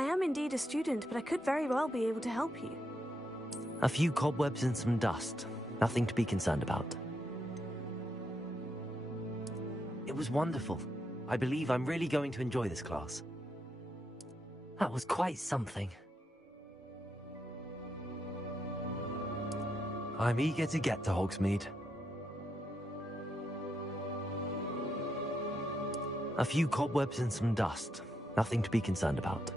I am indeed a student, but I could very well be able to help you. A few cobwebs and some dust. Nothing to be concerned about. It was wonderful. I believe I'm really going to enjoy this class. That was quite something. I'm eager to get to Hogsmeade. A few cobwebs and some dust. Nothing to be concerned about.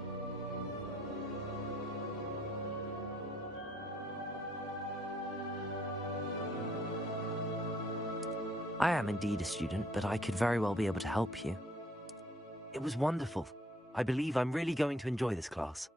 I am indeed a student, but I could very well be able to help you. It was wonderful. I believe I'm really going to enjoy this class.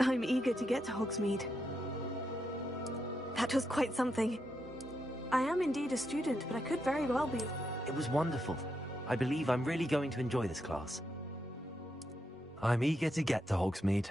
I'm eager to get to Hogsmeade. That was quite something. I am indeed a student, but I could very well be. It was wonderful. I believe I'm really going to enjoy this class. I'm eager to get to Hogsmeade.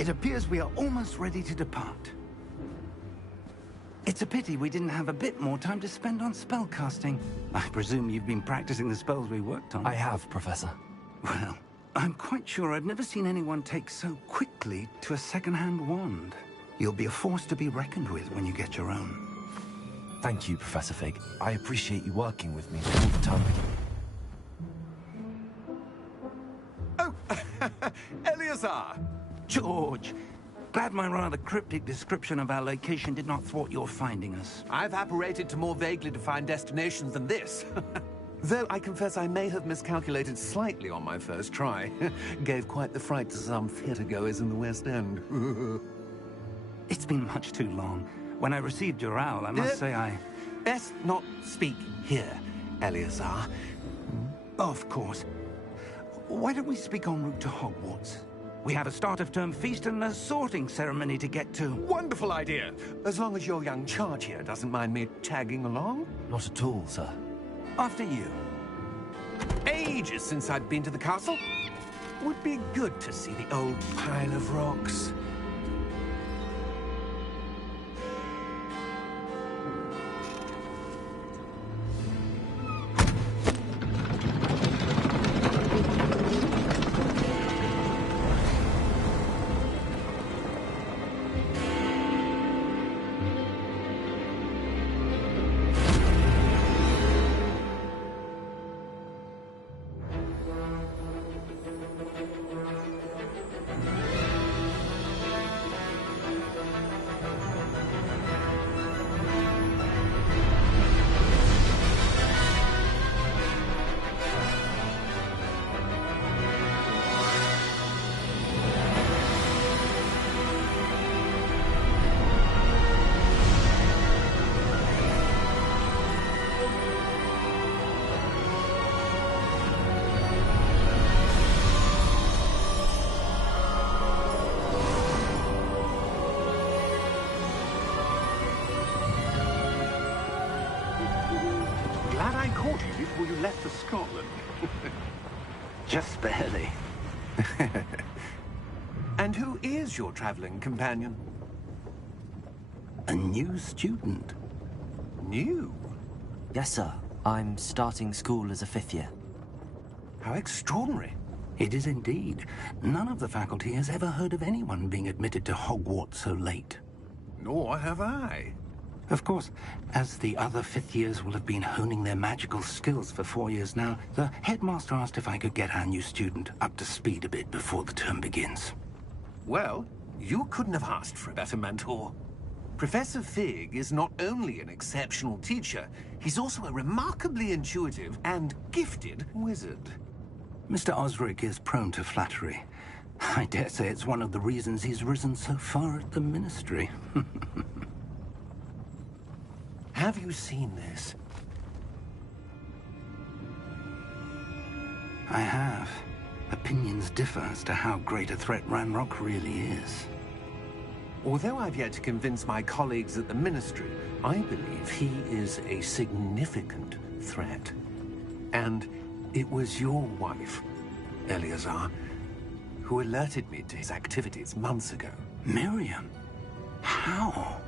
It appears we are almost ready to depart. It's a pity we didn't have a bit more time to spend on spellcasting. I presume you've been practicing the spells we worked on. I have, Professor. Well, I'm quite sure I've never seen anyone take so quickly to a second-hand wand. You'll be a force to be reckoned with when you get your own. Thank you, Professor Fig. I appreciate you working with me all the time. Oh, Eleazar! George, glad my rather cryptic description of our location did not thwart your finding us. I've apparated to more vaguely defined destinations than this. Though I confess I may have miscalculated slightly on my first try. Gave quite the fright to some theatre-goers in the West End. It's been much too long. When I received your owl, I must say I... Best not speak here, Eleazar. Of course. Why don't we speak en route to Hogwarts? We have a start-of-term feast and a sorting ceremony to get to. Wonderful idea! As long as your young charge here doesn't mind me tagging along. Not at all, sir. After you. Ages since I'd been to the castle. Would be good to see the old pile of rocks. before you left for Scotland. Just barely. And who is your traveling companion? A new student. New? Yes, sir. I'm starting school as a 5th year. How extraordinary. It is indeed. None of the faculty has ever heard of anyone being admitted to Hogwarts so late. Nor have I. Of course, as the other 5th years will have been honing their magical skills for 4 years now, the headmaster asked if I could get our new student up to speed a bit before the term begins. Well, you couldn't have asked for a better mentor. Professor Fig is not only an exceptional teacher, he's also a remarkably intuitive and gifted wizard. Mr. Osric is prone to flattery. I dare say it's one of the reasons he's risen so far at the Ministry. Have you seen this? I have. Opinions differ as to how great a threat Ranrock really is. Although I've yet to convince my colleagues at the Ministry, I believe he is a significant threat. And it was your wife, Eleazar, who alerted me to his activities months ago. Miriam? How?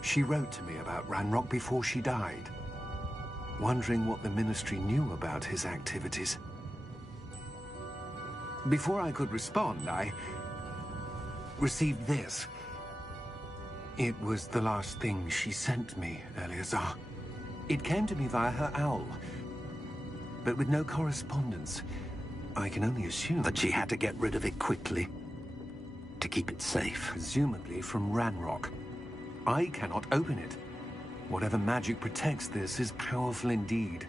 She wrote to me about Ranrock before she died, wondering what the Ministry knew about his activities. Before I could respond, I received this. It was the last thing she sent me, Eleazar. It came to me via her owl, but with no correspondence. I can only assume That she had to get rid of it quickly, to keep it safe. presumably from Ranrock. I cannot open it. Whatever magic protects this is powerful indeed.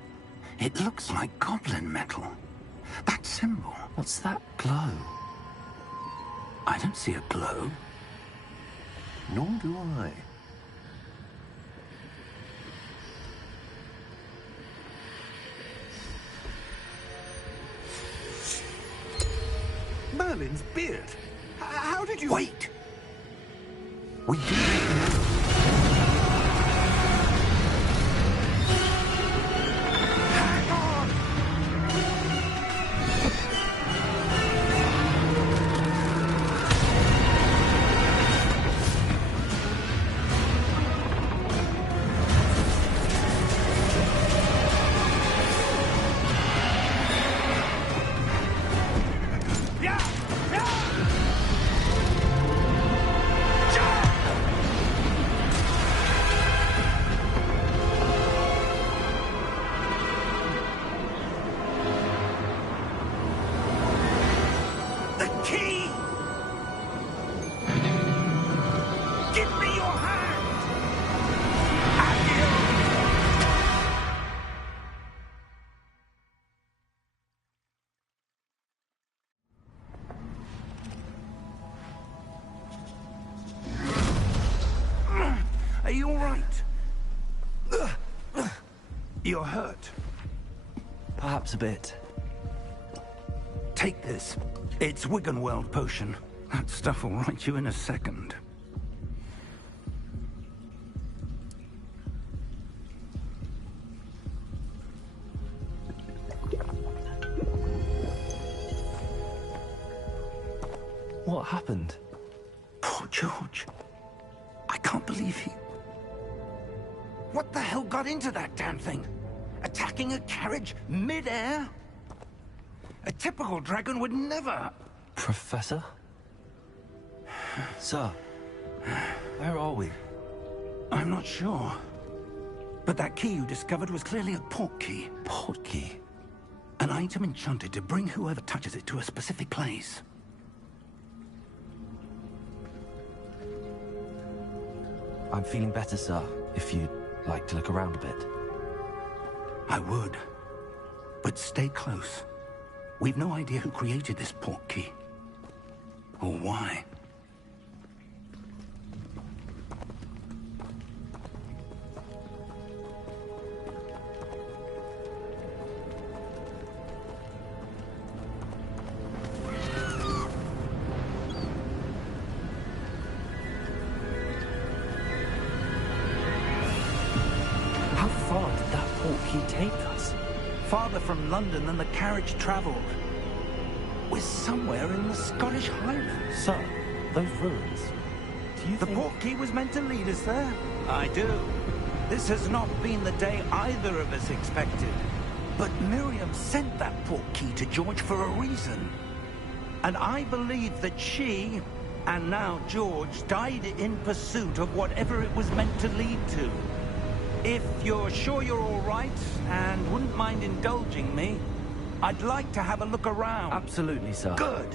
It looks like goblin metal. That symbol. What's that glow? I don't see a glow. Nor do I. Merlin's beard. How did you... Wait! We do know. Hang on! The key! Give me your hand! Are you all right? You're hurt. Perhaps a bit. Take this. It's Wiggenweld potion. That stuff will right you in a second. What happened? Poor George. I can't believe he... What the hell got into that damn thing? Attacking a carriage mid-air? A typical dragon would never... Professor? Sir, where are we? I'm not sure. But that key you discovered was clearly a port key. Port key? An item enchanted to bring whoever touches it to a specific place. I'm feeling better, sir, if you'd like to look around a bit. I would. But stay close. We've no idea who created this port key. Or why. How far did that portkey take us? Farther from London than the carriage travelled. We're somewhere in the Scottish Highlands. Sir, those ruins. Do you The think... portkey was meant to lead us there? I do. This has not been the day either of us expected. But Miriam sent that portkey to George for a reason. And I believe that she, and now George, died in pursuit of whatever it was meant to lead to. If you're sure you're all right, and wouldn't mind indulging me, I'd like to have a look around. Absolutely, sir. Good.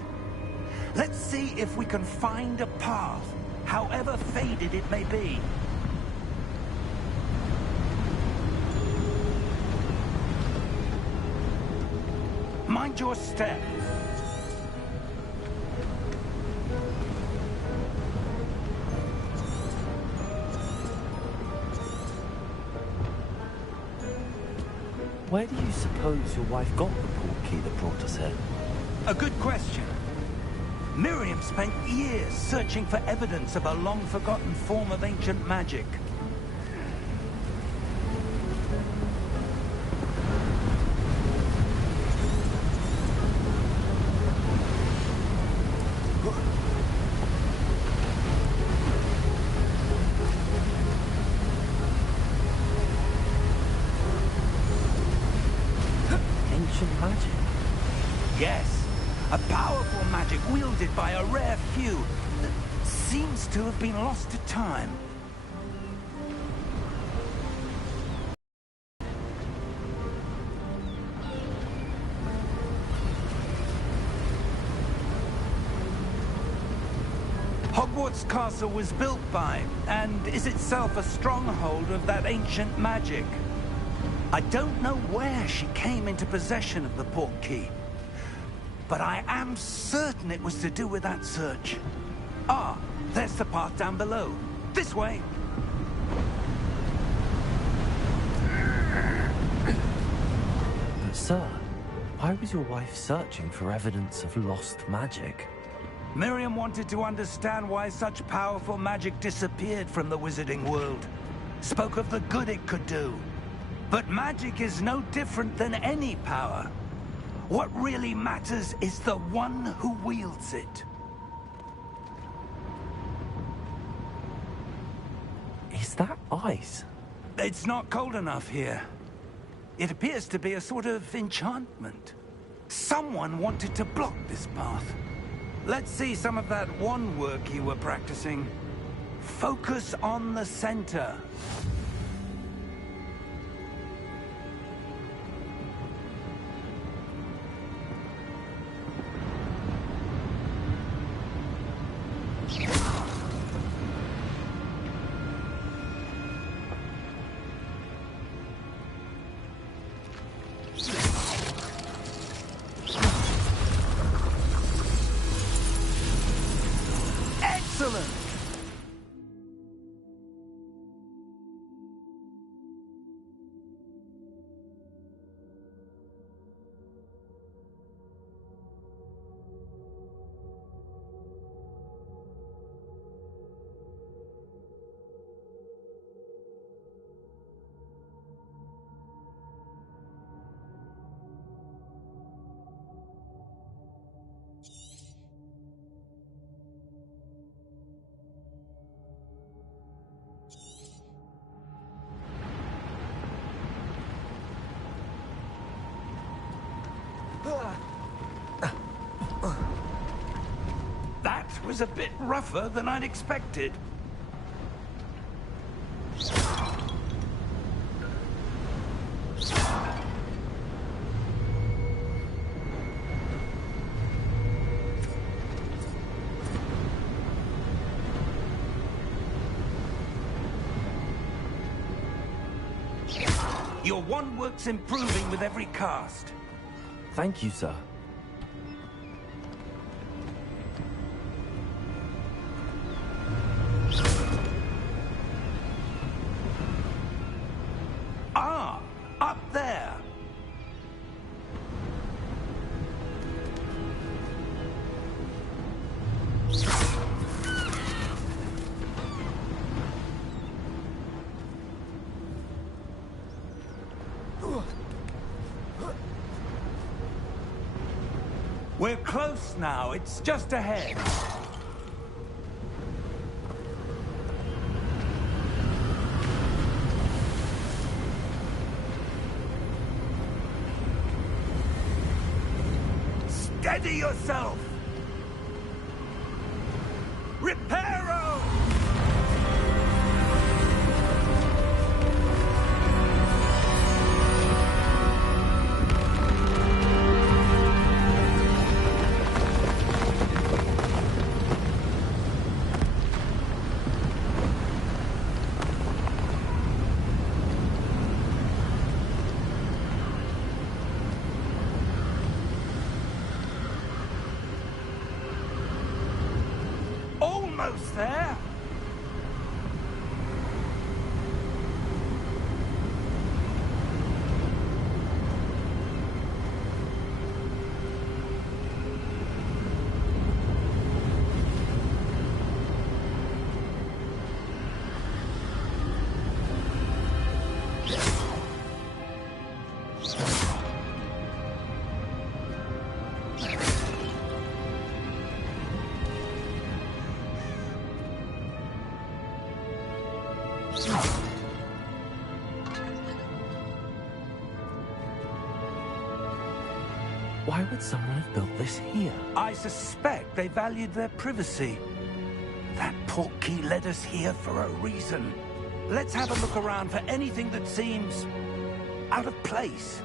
Let's see if we can find a path, however faded it may be. Mind your step. Where do you suppose your wife got the portkey that brought us here? A good question. Miriam spent years searching for evidence of a long-forgotten form of ancient magic. Ancient magic? Yes, a powerful magic wielded by a rare few that seems to have been lost to time. Hogwarts Castle was built by, and is itself a stronghold of that ancient magic. I don't know where she came into possession of the portkey, but I am certain it was to do with that search. Ah, there's the path down below. This way. But sir, why was your wife searching for evidence of lost magic? Miriam wanted to understand why such powerful magic disappeared from the wizarding world. Spoke of the good it could do. But magic is no different than any power. What really matters is the one who wields it. Is that ice? It's not cold enough here. It appears to be a sort of enchantment. Someone wanted to block this path. Let's see some of that wand work you were practicing. Focus on the center. Excellent! That was a bit rougher than I'd expected. Your wand work's improving with every cast. Thank you, sir. Ah, up there. We're close now. It's just ahead. Steady yourself! Reparo! Almost there. Why would someone have built this here? I suspect they valued their privacy. That portkey led us here for a reason. Let's have a look around for anything that seems out of place.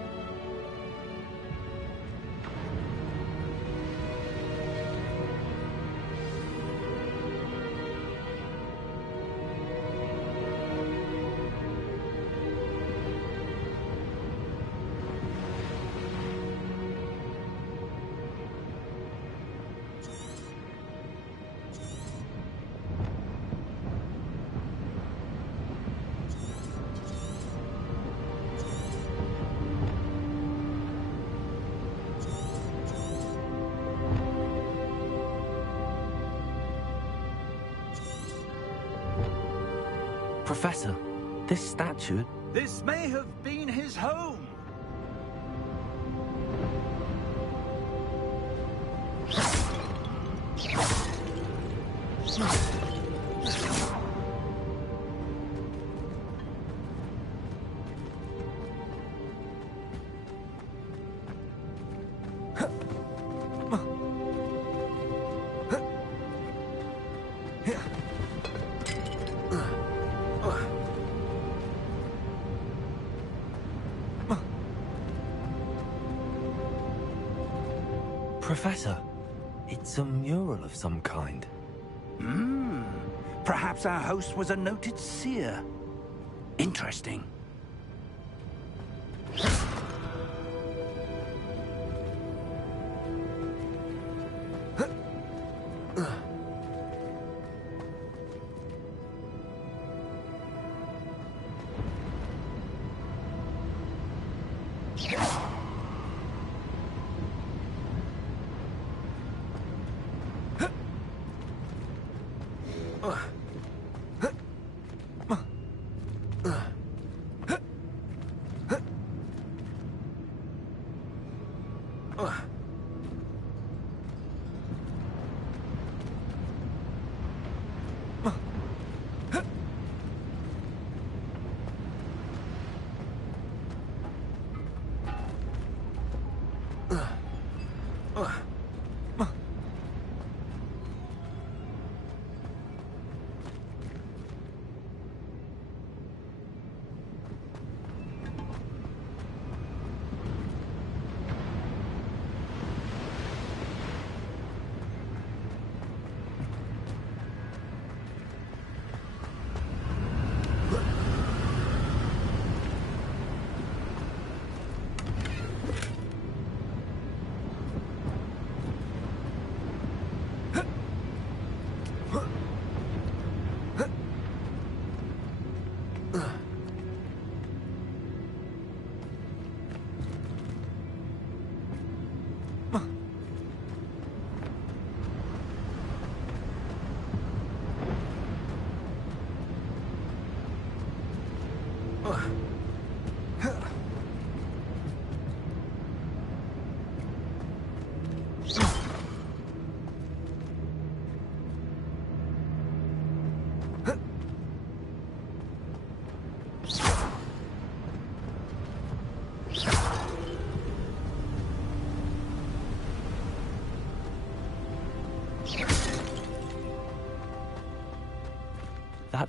Professor, this statue... This may have been his home. Professor, it's a mural of some kind. Perhaps our host was a noted seer. Interesting.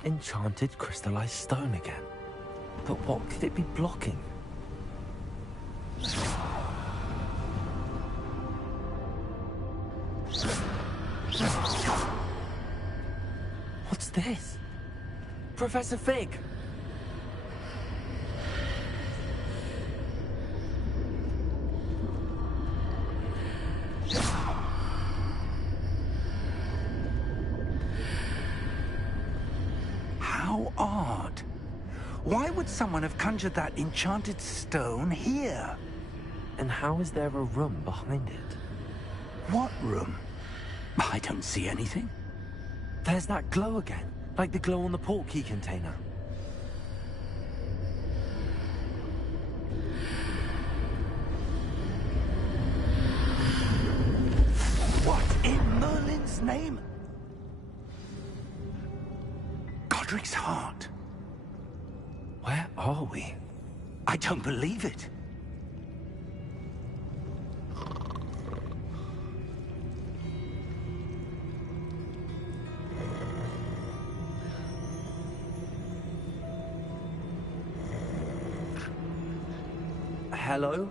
That enchanted crystallized stone again. But what could it be blocking? What's this? Professor Fig! How odd. Why would someone have conjured that enchanted stone here? And how is there a room behind it? What room? I don't see anything. There's that glow again, like the glow on the portkey container. What in Merlin's name? Godric's heart. Where are we? I don't believe it. Hello?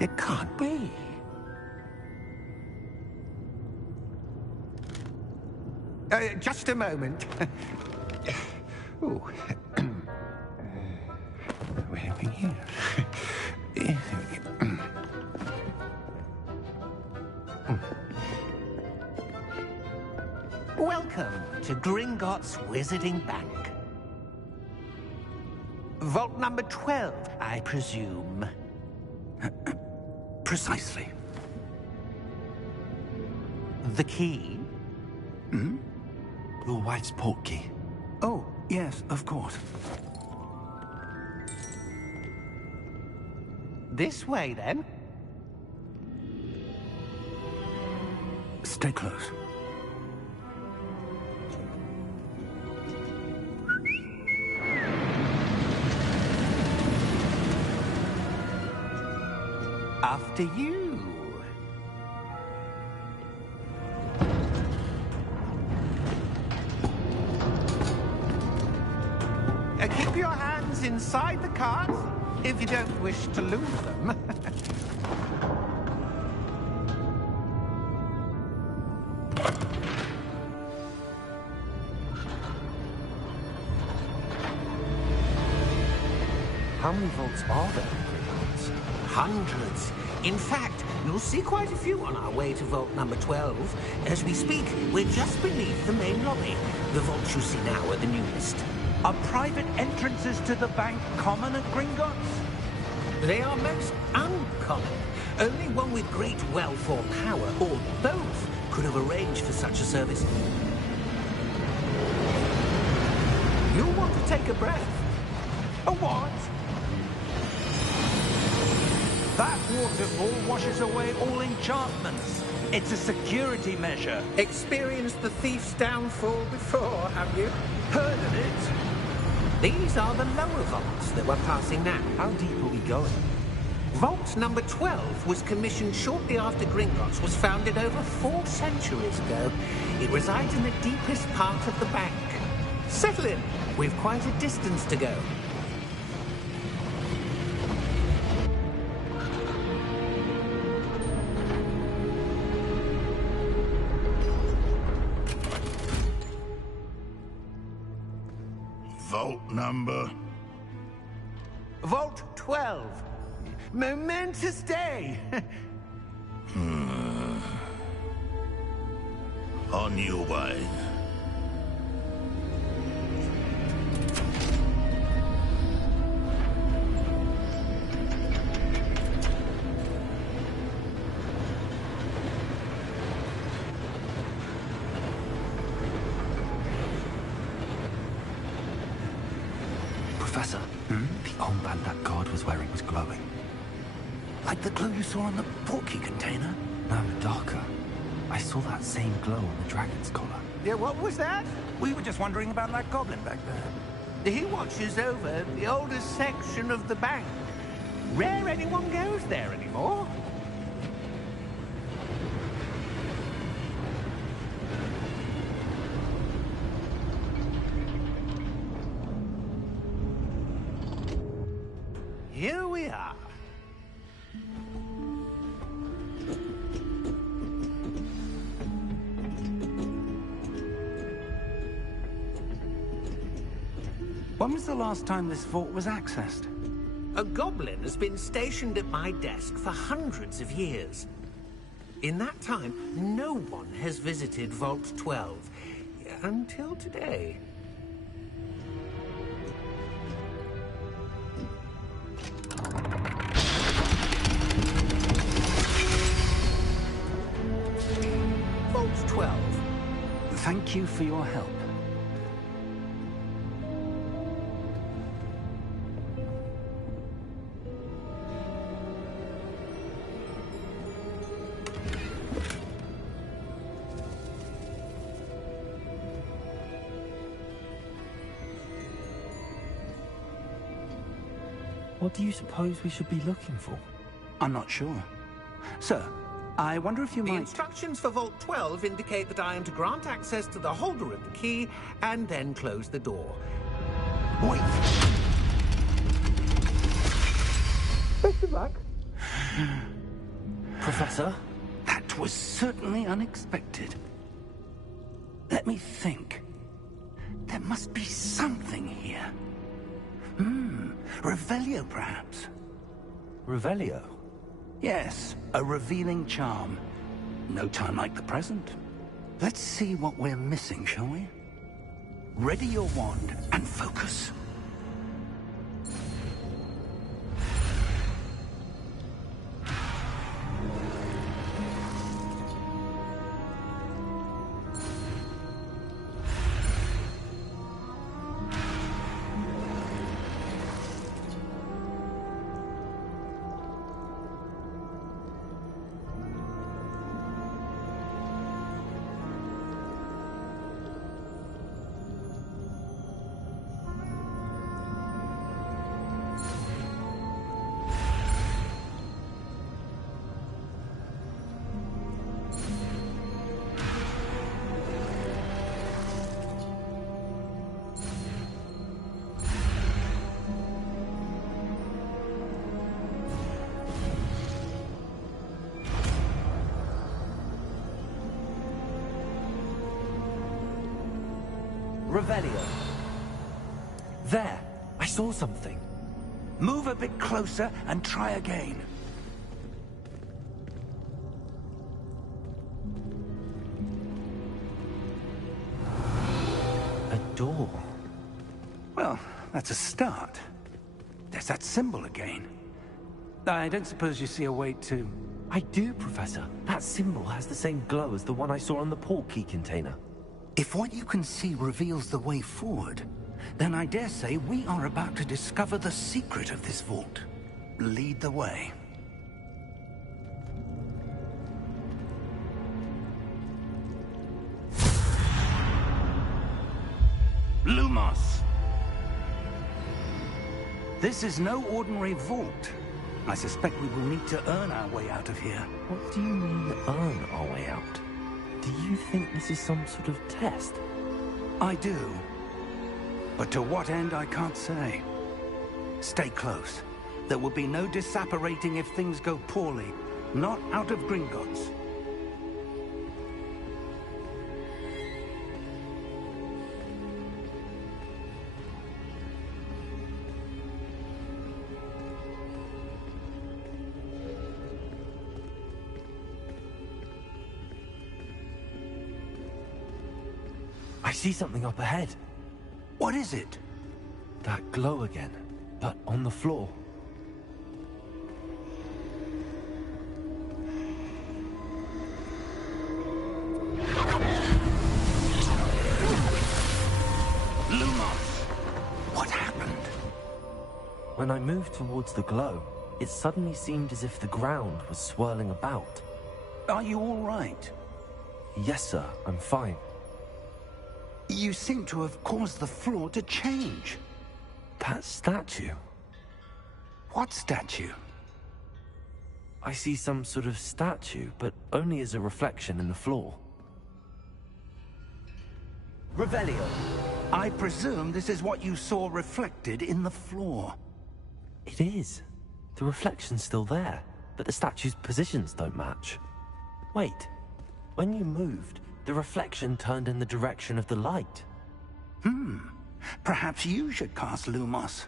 It can't be. Just a moment. Oh. Where are we here? Welcome to Gringotts Wizarding Bank. Vault number 12, I presume. Precisely. The key? Hmm? Your wife's portkey. Oh, yes, of course. This way, then. Stay close. After you. Keep your hands inside the cart if you don't wish to lose them. How many vaults are there in Gringotts? Hundreds. In fact, you'll see quite a few on our way to vault number 12. As we speak, we're just beneath the main lobby. The vaults you see now are the newest. Are private entrances to the bank common at Gringotts? They are most uncommon. Only one with great wealth or power, or both, could have arranged for such a service. You'll want to take a breath. A what? That waterfall washes away all enchantments. It's a security measure. Experienced the thief's downfall before, have you? Heard of it? These are the lower vaults that we're passing now. How deep are we going? Vault number 12 was commissioned shortly after Gringotts was founded over 4 centuries ago. It resides in the deepest part of the bank. Settle in. We've quite a distance to go. Vault number? Vault 12. Momentous day. On your way. Professor, the armband that guard was wearing was glowing. Like the glow you saw on the portkey container? No, darker. I saw that same glow on the dragon's collar. Yeah, what was that? We were just wondering about that goblin back there. He watches over the oldest section of the bank. Rare anyone goes there anymore. Here we are. When was the last time this vault was accessed? A goblin has been stationed at my desk for hundreds of years. In that time, no one has visited Vault 12 until today. Vault 12. Thank you for your help. What do you suppose we should be looking for? I'm not sure. Sir, I wonder if you The might... instructions for Vault 12 indicate that I am to grant access to the holder of the key and then close the door. Wait! Best of luck. Professor? That was certainly unexpected. Let me think. There must be something here. Revelio, perhaps? Revelio? Yes, a revealing charm. No time like the present. Let's see what we're missing, shall we? Ready your wand and focus. Revelio. There! I saw something. Move a bit closer and try again. A door. Well, that's a start. There's that symbol again. I don't suppose you see a way to... I do, Professor. That symbol has the same glow as the one I saw on the portkey container. If what you can see reveals the way forward, then I dare say we are about to discover the secret of this vault. Lead the way. Lumos! This is no ordinary vault. I suspect we will need to earn our way out of here. What do you mean, earn our way out? Do you think this is some sort of test? I do. But to what end, I can't say. Stay close. There will be no disapparating if things go poorly. Not out of Gringotts. I see something up ahead. What is it? That glow again, but on the floor. Lumos! What happened? When I moved towards the glow, it suddenly seemed as if the ground was swirling about. Are you all right? Yes, sir, I'm fine. You seem to have caused the floor to change. That statue? What statue? I see some sort of statue, but only as a reflection in the floor. Revelio, I presume this is what you saw reflected in the floor. It is. The reflection's still there, but the statue's positions don't match. Wait, when you moved, the reflection turned in the direction of the light. Perhaps you should cast Lumos.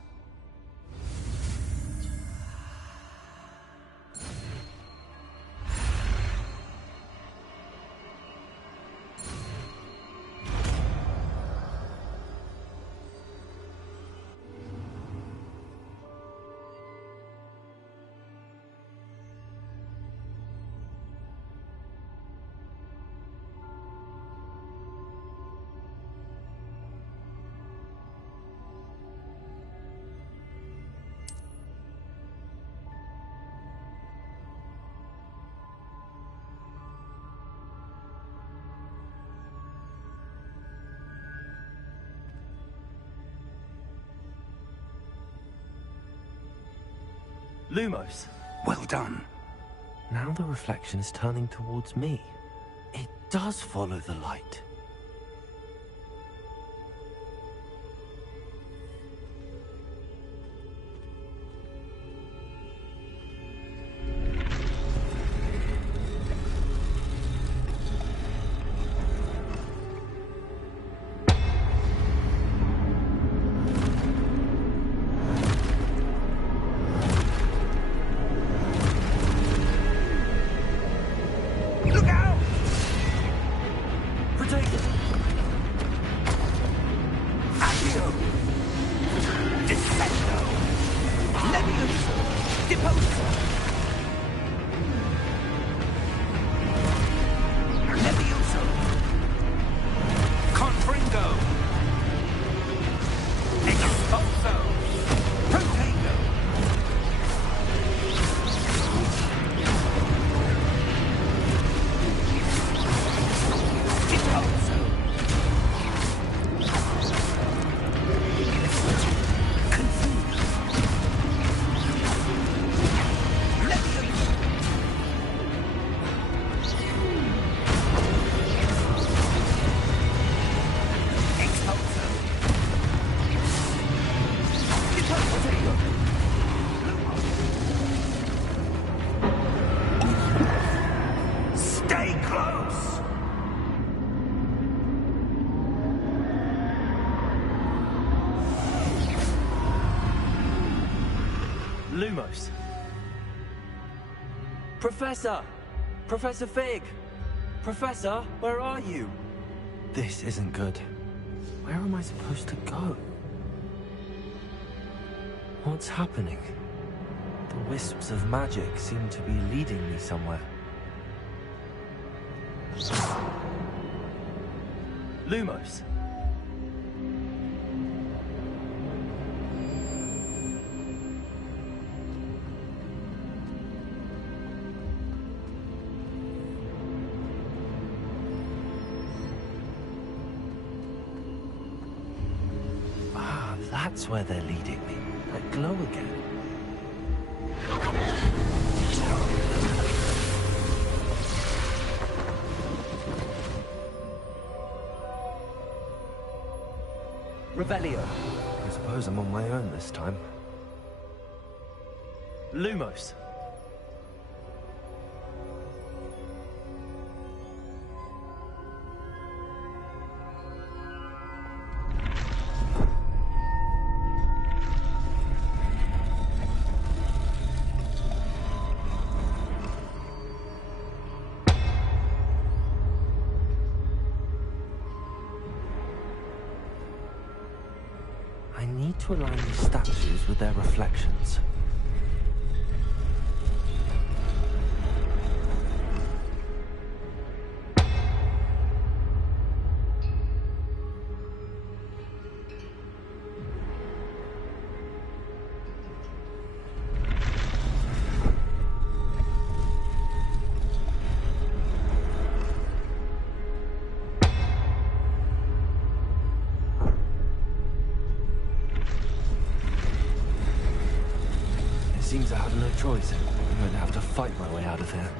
Lumos! Well done. Now the reflection is turning towards me. It does follow the light. Lumos. Professor! Professor Fig! Professor, where are you? This isn't good. Where am I supposed to go? What's happening? The wisps of magic seem to be leading me somewhere. Lumos. That's where they're leading me. That glow again. Revelio. I suppose I'm on my own this time. Lumos. To align these statues with their reflections. Seems I have no choice. I'm going to have to fight my way out of here.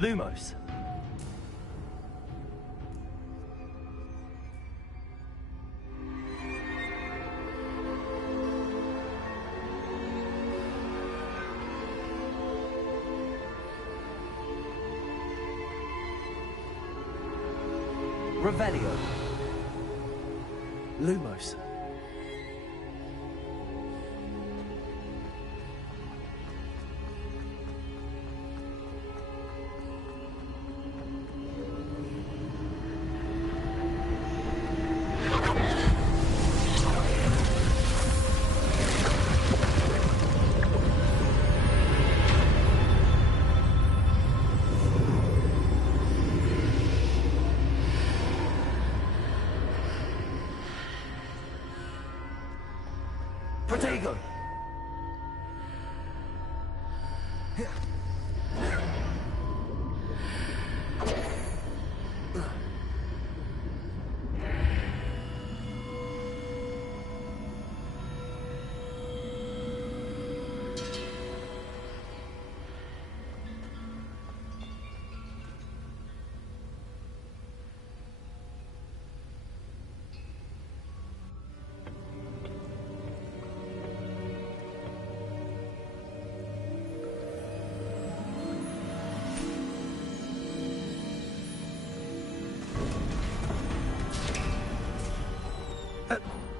Lumos. Revelio. Lumos. Protego!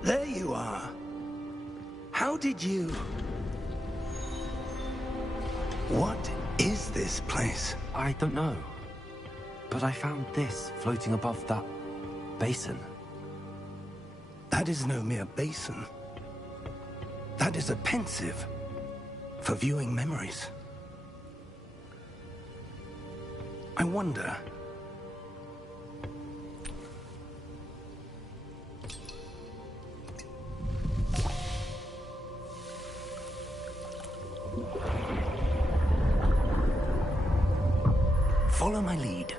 There you are. How did you... What is this place? I don't know. But I found this floating above that basin. That is no mere basin. That is a pensive for viewing memories. I wonder... Follow my lead.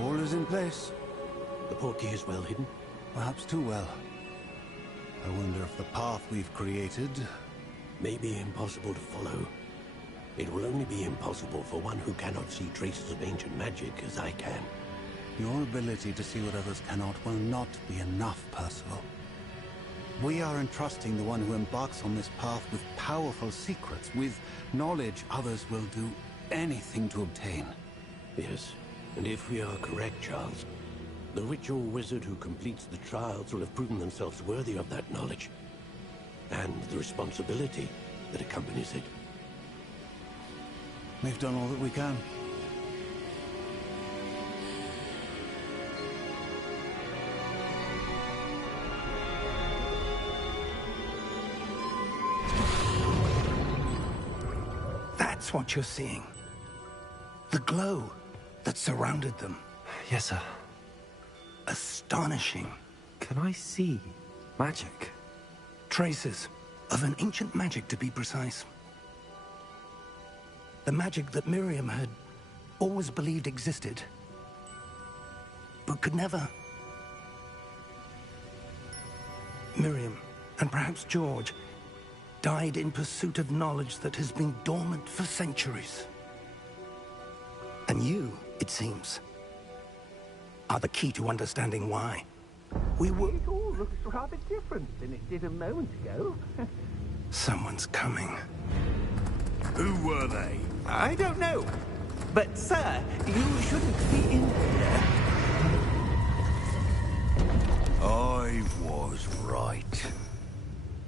All is in place. The portkey is well hidden. Perhaps too well. I wonder if the path we've created may be impossible to follow. It will only be impossible for one who cannot see traces of ancient magic as I can. Your ability to see what others cannot will not be enough, Percival. We are entrusting the one who embarks on this path with powerful secrets, with knowledge others will do anything to obtain. Yes, and if we are correct, Charles, the witch or wizard who completes the trials will have proven themselves worthy of that knowledge, and the responsibility that accompanies it. We've done all that we can. That's what you're seeing. The glow that surrounded them. Yes, sir. Astonishing. Can I see magic? Traces of an ancient magic, to be precise. The magic that Miriam had always believed existed, but could never. Miriam, and perhaps George, died in pursuit of knowledge that has been dormant for centuries. And you, it seems, are the key to understanding why. It all looks rather different than it did a moment ago. Someone's coming. Who were they? I don't know. But, sir, you shouldn't be in here. I was right.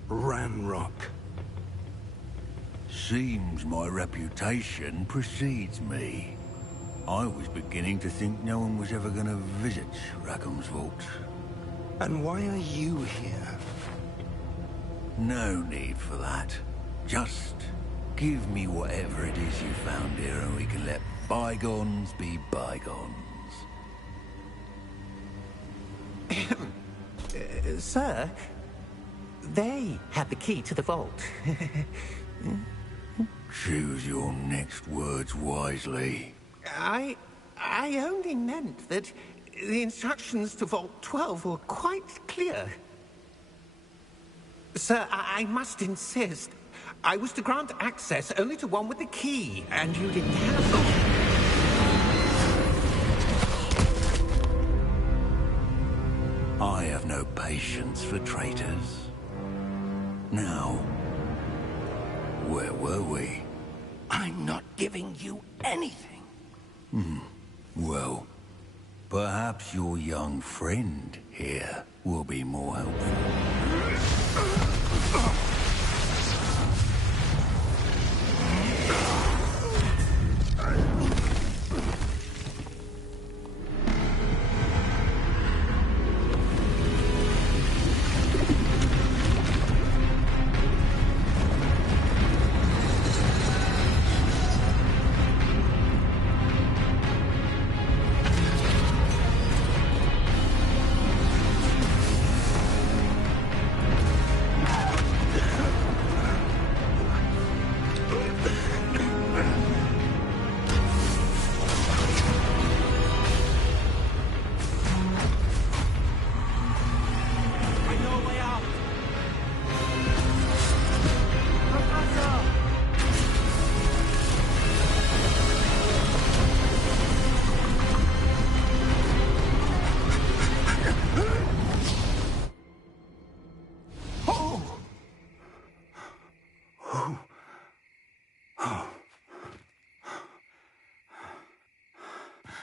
Ranrock. Seems my reputation precedes me. I was beginning to think no one was ever going to visit Rackham's vault. And why are you here? No need for that. Just give me whatever it is you found here and we can let bygones be bygones. Sir, they had the key to the vault. Choose your next words wisely. I only meant that the instructions to Vault 12 were quite clear. Sir, I must insist. I was to grant access only to one with the key, and you didn't have them. I have no patience for traitors. Now, where were we? I'm not giving you anything. Well, perhaps your young friend here will be more helpful.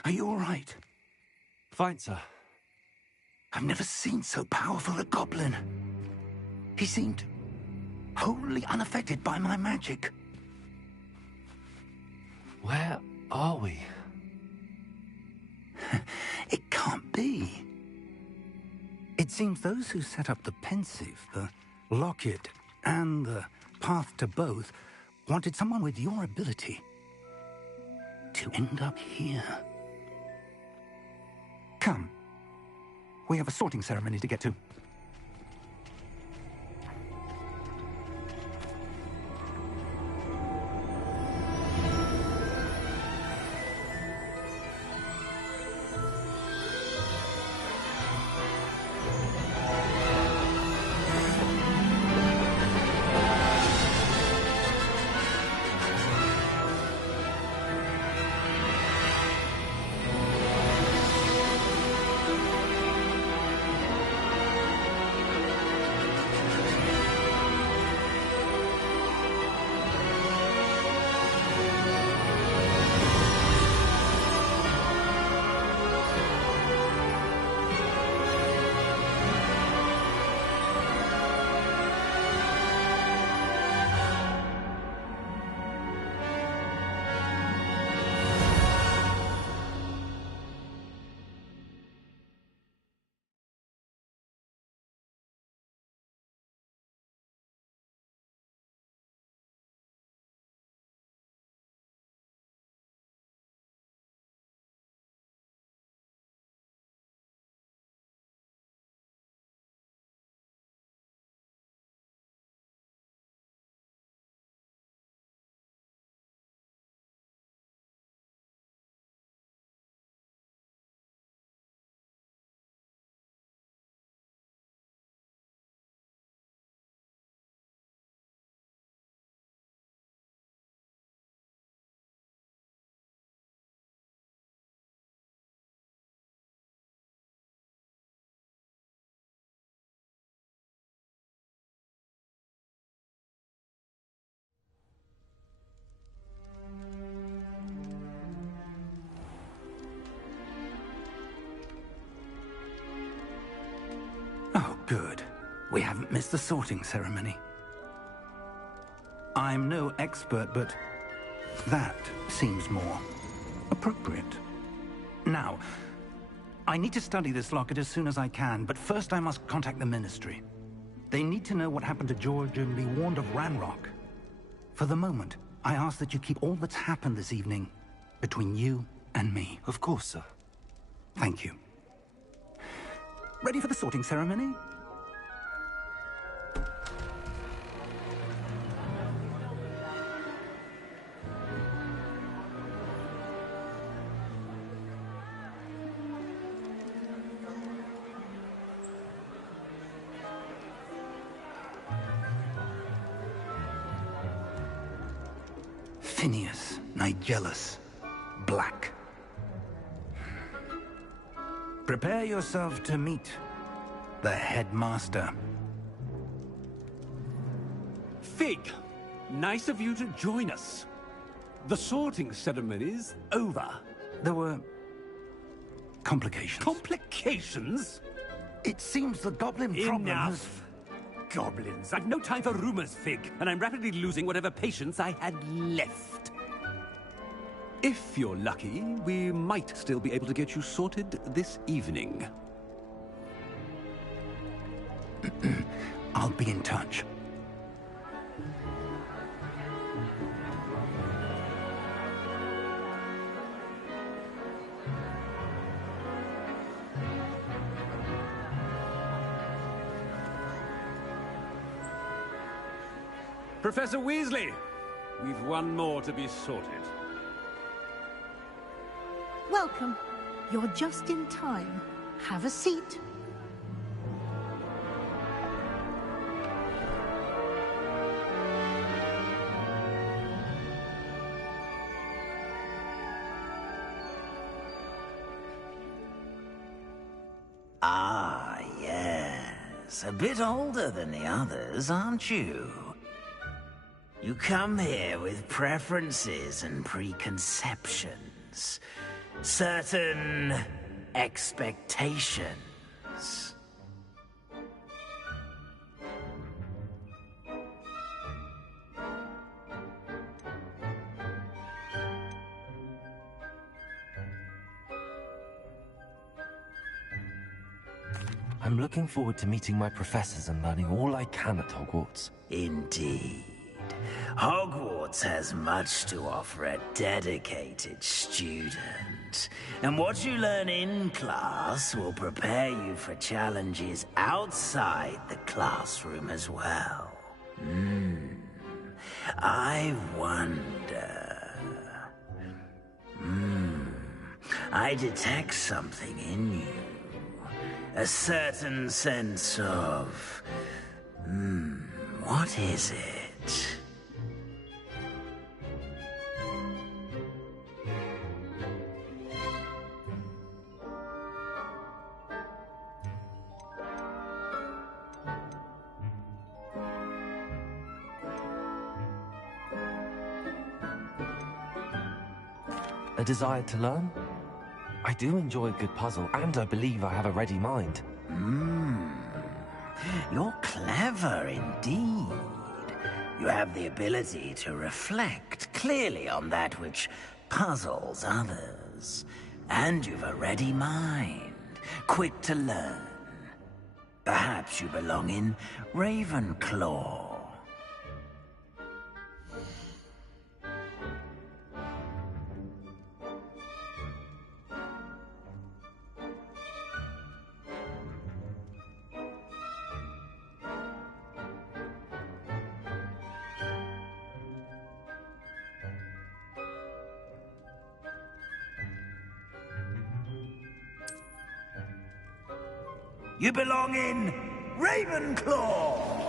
Are you all right? Fine, sir. I've never seen so powerful a goblin. He seemed wholly unaffected by my magic. Where are we? It can't be. It seems those who set up the pensive, the locket, and the path to both wanted someone with your ability to end up here. Come. We have a sorting ceremony to get to. Good. We haven't missed the sorting ceremony. I'm no expert, but that seems more appropriate. Now, I need to study this locket as soon as I can, but first I must contact the Ministry. They need to know what happened to George and be warned of Ranrock. For the moment, I ask that you keep all that's happened this evening between you and me. Of course, sir. Thank you. Ready for the sorting ceremony? Phineas, Nigellus, Black. Prepare yourself to meet the headmaster. Fig, nice of you to join us. The sorting ceremony's over. There were complications. Complications? It seems the goblin problem has... Enough! Goblins. I've no time for rumors, Fig, and I'm rapidly losing whatever patience I had left. If you're lucky, we might still be able to get you sorted this evening. I'll be in touch. Professor Weasley, we've one more to be sorted. Welcome. You're just in time. Have a seat. Ah, yes. A bit older than the others, aren't you? You come here with preferences and preconceptions. Certain expectations. I'm looking forward to meeting my professors and learning all I can at Hogwarts. Indeed. Hogwarts has much to offer a dedicated student. And what you learn in class will prepare you for challenges outside the classroom as well. I wonder... I detect something in you. A certain sense of... what is it? A desire to learn? I do enjoy a good puzzle, and I believe I have a ready mind. You're clever indeed. You have the ability to reflect clearly on that which puzzles others. And you've a ready mind, quick to learn. Perhaps you belong in Ravenclaw. You belong in Ravenclaw!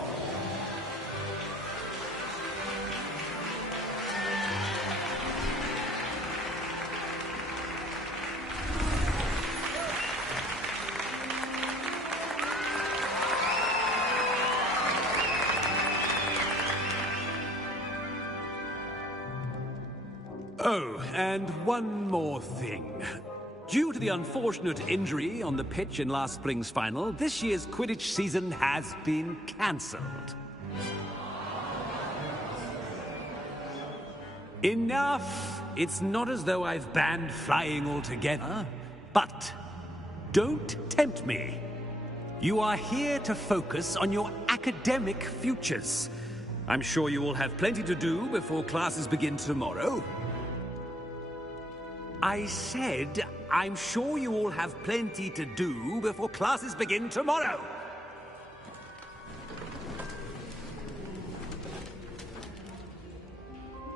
Oh, and one more thing. Due to the unfortunate injury on the pitch in last spring's final, this year's Quidditch season has been cancelled. Enough! It's not as though I've banned flying altogether, but don't tempt me. You are here to focus on your academic futures. I'm sure you will have plenty to do before classes begin tomorrow. I said, I'm sure you all have plenty to do before classes begin tomorrow.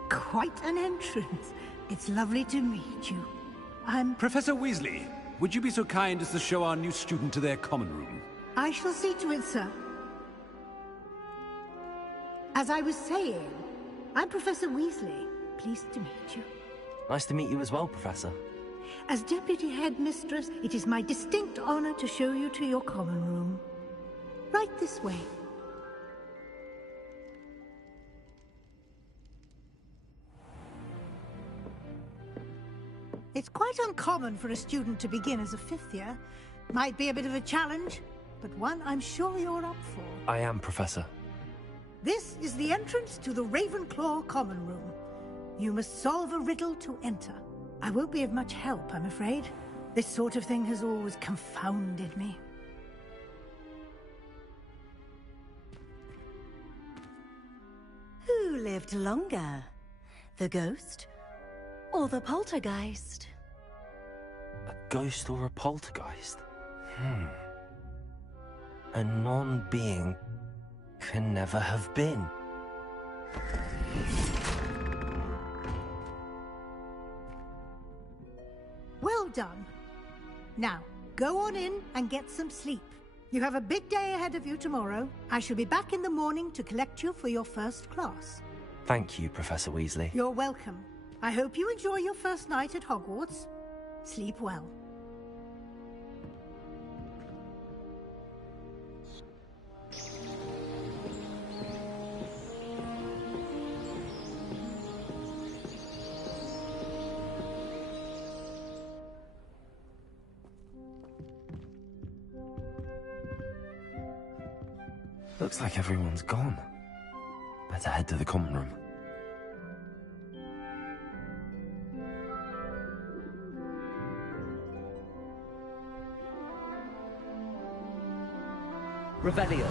Quite an entrance. It's lovely to meet you. I'm... Professor Weasley, would you be so kind as to show our new student to their common room? I shall see to it, sir. As I was saying, I'm Professor Weasley. Pleased to meet you. Nice to meet you as well, Professor. As Deputy Headmistress, it is my distinct honor to show you to your common room. Right this way. It's quite uncommon for a student to begin as a fifth year. Might be a bit of a challenge, but one I'm sure you're up for. I am, Professor. This is the entrance to the Ravenclaw common room. You must solve a riddle to enter. I won't be of much help, I'm afraid. This sort of thing has always confounded me. Who lived longer? The ghost or the poltergeist? A ghost or a poltergeist? A non-being can never have been. Well done. Now, go on in and get some sleep. You have a big day ahead of you tomorrow. I shall be back in the morning to collect you for your first class. Thank you, Professor Weasley. You're welcome. I hope you enjoy your first night at Hogwarts. Sleep well. Looks like everyone's gone. Better head to the common room. Revelio.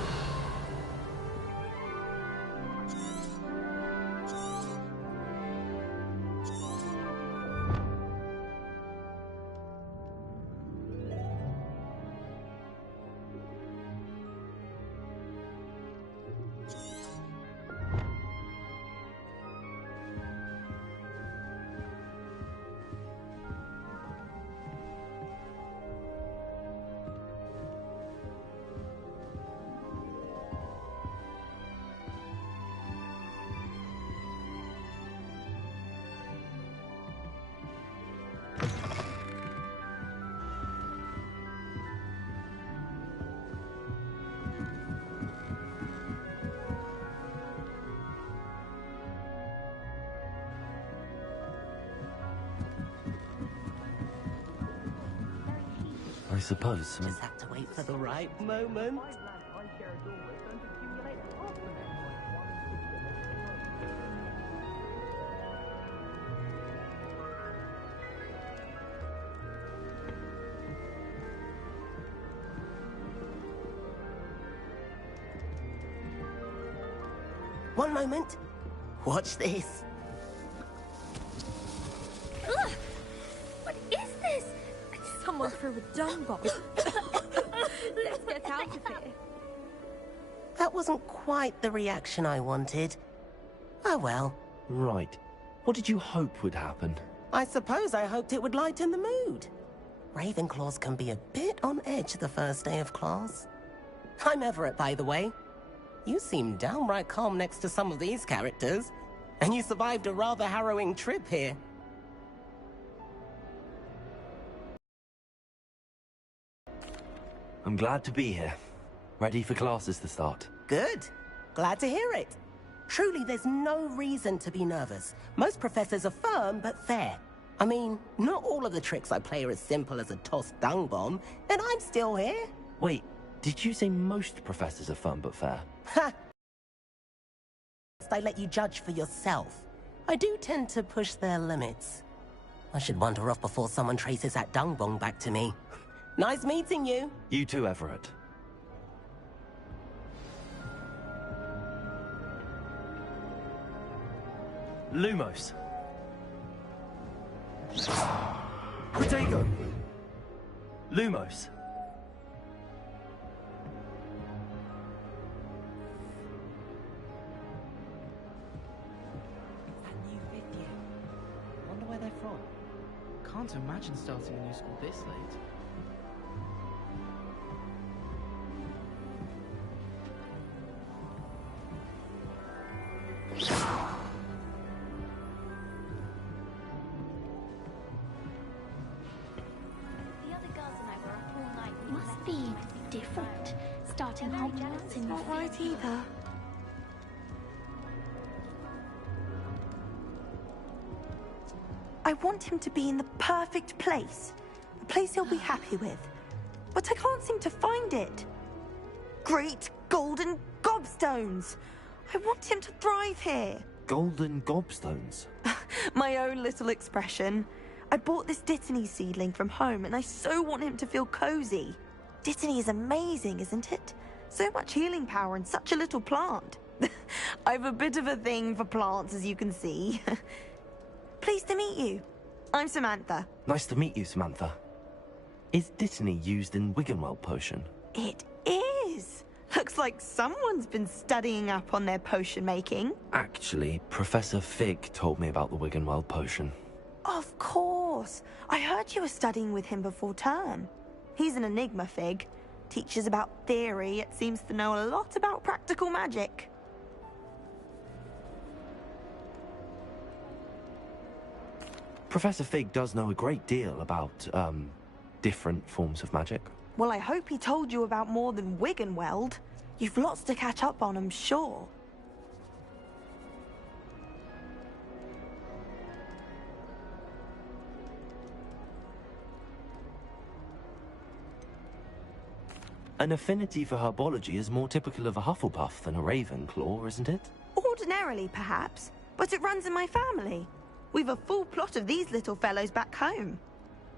I suppose. Just have to wait for the right moment. One moment. Watch this. Ugh! What is this? Someone threw a dung bomb. Let's get out of here. That wasn't quite the reaction I wanted. Oh well. Right. What did you hope would happen? I suppose I hoped it would lighten the mood. Ravenclaws can be a bit on edge the first day of class. I'm Everett, by the way. You seem downright calm next to some of these characters, and you survived a rather harrowing trip here. I'm glad to be here. Ready for classes to start. Good. Glad to hear it. Truly, there's no reason to be nervous. Most professors are firm but fair. I mean, not all of the tricks I play are as simple as a tossed dung bomb, and I'm still here. Wait, did you say most professors are fun but fair? Ha! I let you judge for yourself. I do tend to push their limits. I should wander off before someone traces that dung bomb back to me. Nice meeting you. You too, Everett. Lumos. Protego. Lumos. Wonder where they're from. Can't imagine starting a new school this late. Must be different, starting Hogwarts in Not right either. I want him to be in the perfect place. A place he'll be happy with. But I can't seem to find it. Great golden gobstones! I want him to thrive here. Golden gobstones? My own little expression. I bought this Dittany seedling from home and I so want him to feel cozy. Dittany is amazing, isn't it? So much healing power in such a little plant. I've a bit of a thing for plants, as you can see. Pleased to meet you. I'm Samantha. Nice to meet you, Samantha. Is Dittany used in Wiggenweld potion? It is. Looks like someone's been studying up on their potion making. Actually, Professor Fig told me about the Wiggenweld potion. Of course. I heard you were studying with him before term. He's an enigma, Fig. Teaches about theory, yet seems to know a lot about practical magic. Professor Fig does know a great deal about, different forms of magic. Well, I hope he told you about more than Wiggenweld. You've lots to catch up on, I'm sure. An affinity for herbology is more typical of a Hufflepuff than a Ravenclaw, isn't it? Ordinarily, perhaps, but it runs in my family. We've a full plot of these little fellows back home.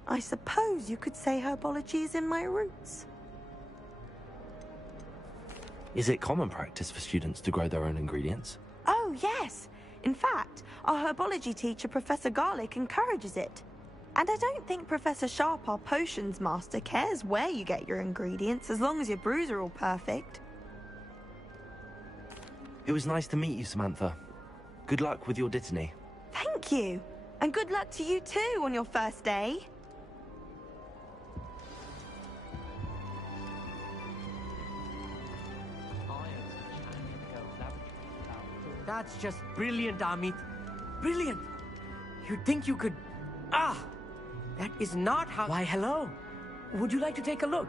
I suppose you could say herbology is in my roots. Is it common practice for students to grow their own ingredients? Oh, yes. In fact, our herbology teacher, Professor Garlick, encourages it. And I don't think Professor Sharp, our potions master, cares where you get your ingredients, as long as your brews are all perfect. It was nice to meet you, Samantha. Good luck with your Dittany. Thank you. And good luck to you too on your first day. That's just brilliant, Amit. Brilliant! You'd think you could... Ah! That is not how... Why, hello. Would you like to take a look?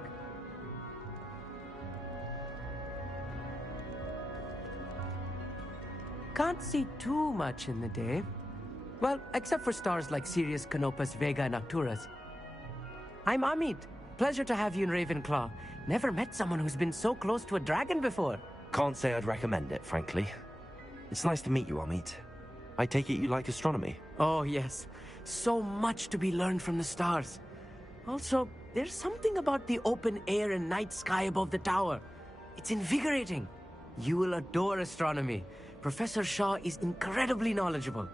Can't see too much in the day. Well, except for stars like Sirius, Canopus, Vega, and Arcturus. I'm Amit. Pleasure to have you in Ravenclaw. Never met someone who's been so close to a dragon before. Can't say I'd recommend it, frankly. It's nice to meet you, Amit. I take it you like astronomy? Oh, yes. So much to be learned from the stars. Also, there's something about the open air and night sky above the tower. It's invigorating. You will adore astronomy. Professor Shaw is incredibly knowledgeable.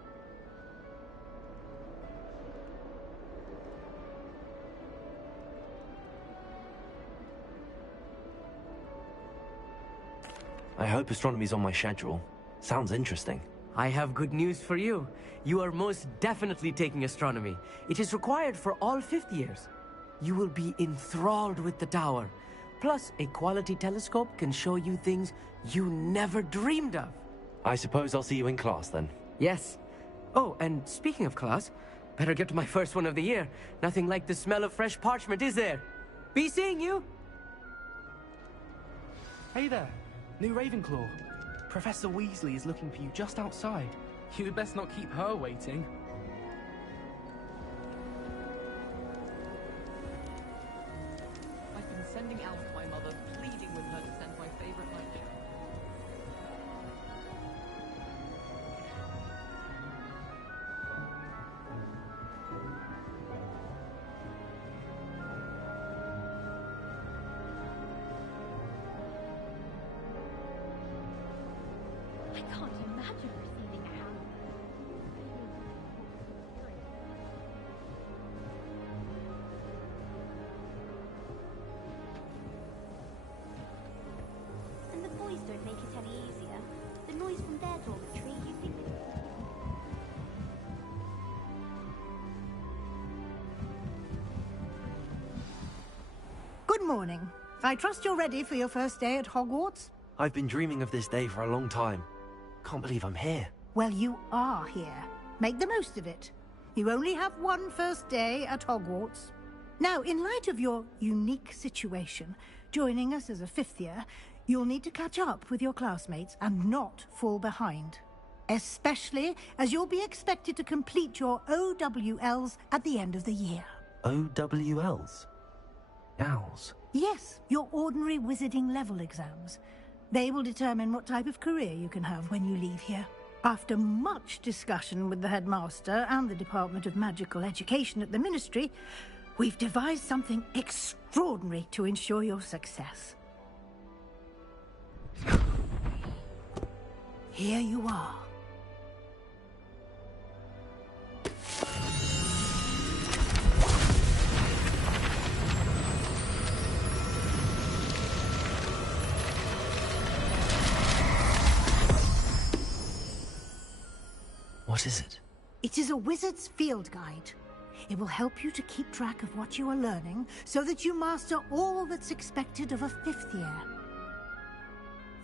I hope astronomy's on my schedule. Sounds interesting. I have good news for you. You are most definitely taking astronomy. It is required for all 5th years. You will be enthralled with the tower. Plus, a quality telescope can show you things you never dreamed of. I suppose I'll see you in class then. Yes. Oh, and speaking of class, better get to my first one of the year. Nothing like the smell of fresh parchment, is there? Be seeing you! Hey there, new Ravenclaw. Professor Weasley is looking for you just outside. You'd best not keep her waiting. out to my mother, pleading with her to send my favorite night show. I can't imagine receiving a hammer. And the boys don't make it any easier. The noise from their dormitory, you think... Good morning. I trust you're ready for your first day at Hogwarts? I've been dreaming of this day for a long time. Can't believe I'm here. Well, you are here. Make the most of it. You only have one first day at Hogwarts. Now, in light of your unique situation, joining us as a fifth year, you'll need to catch up with your classmates and not fall behind. Especially as you'll be expected to complete your OWLs at the end of the year. OWLs? Owls? Yes, your ordinary wizarding level exams. They will determine what type of career you can have when you leave here. After much discussion with the headmaster and the Department of Magical Education at the Ministry, we've devised something extraordinary to ensure your success. Here you are. What is it? It is a wizard's field guide. It will help you to keep track of what you are learning so that you master all that's expected of a fifth year.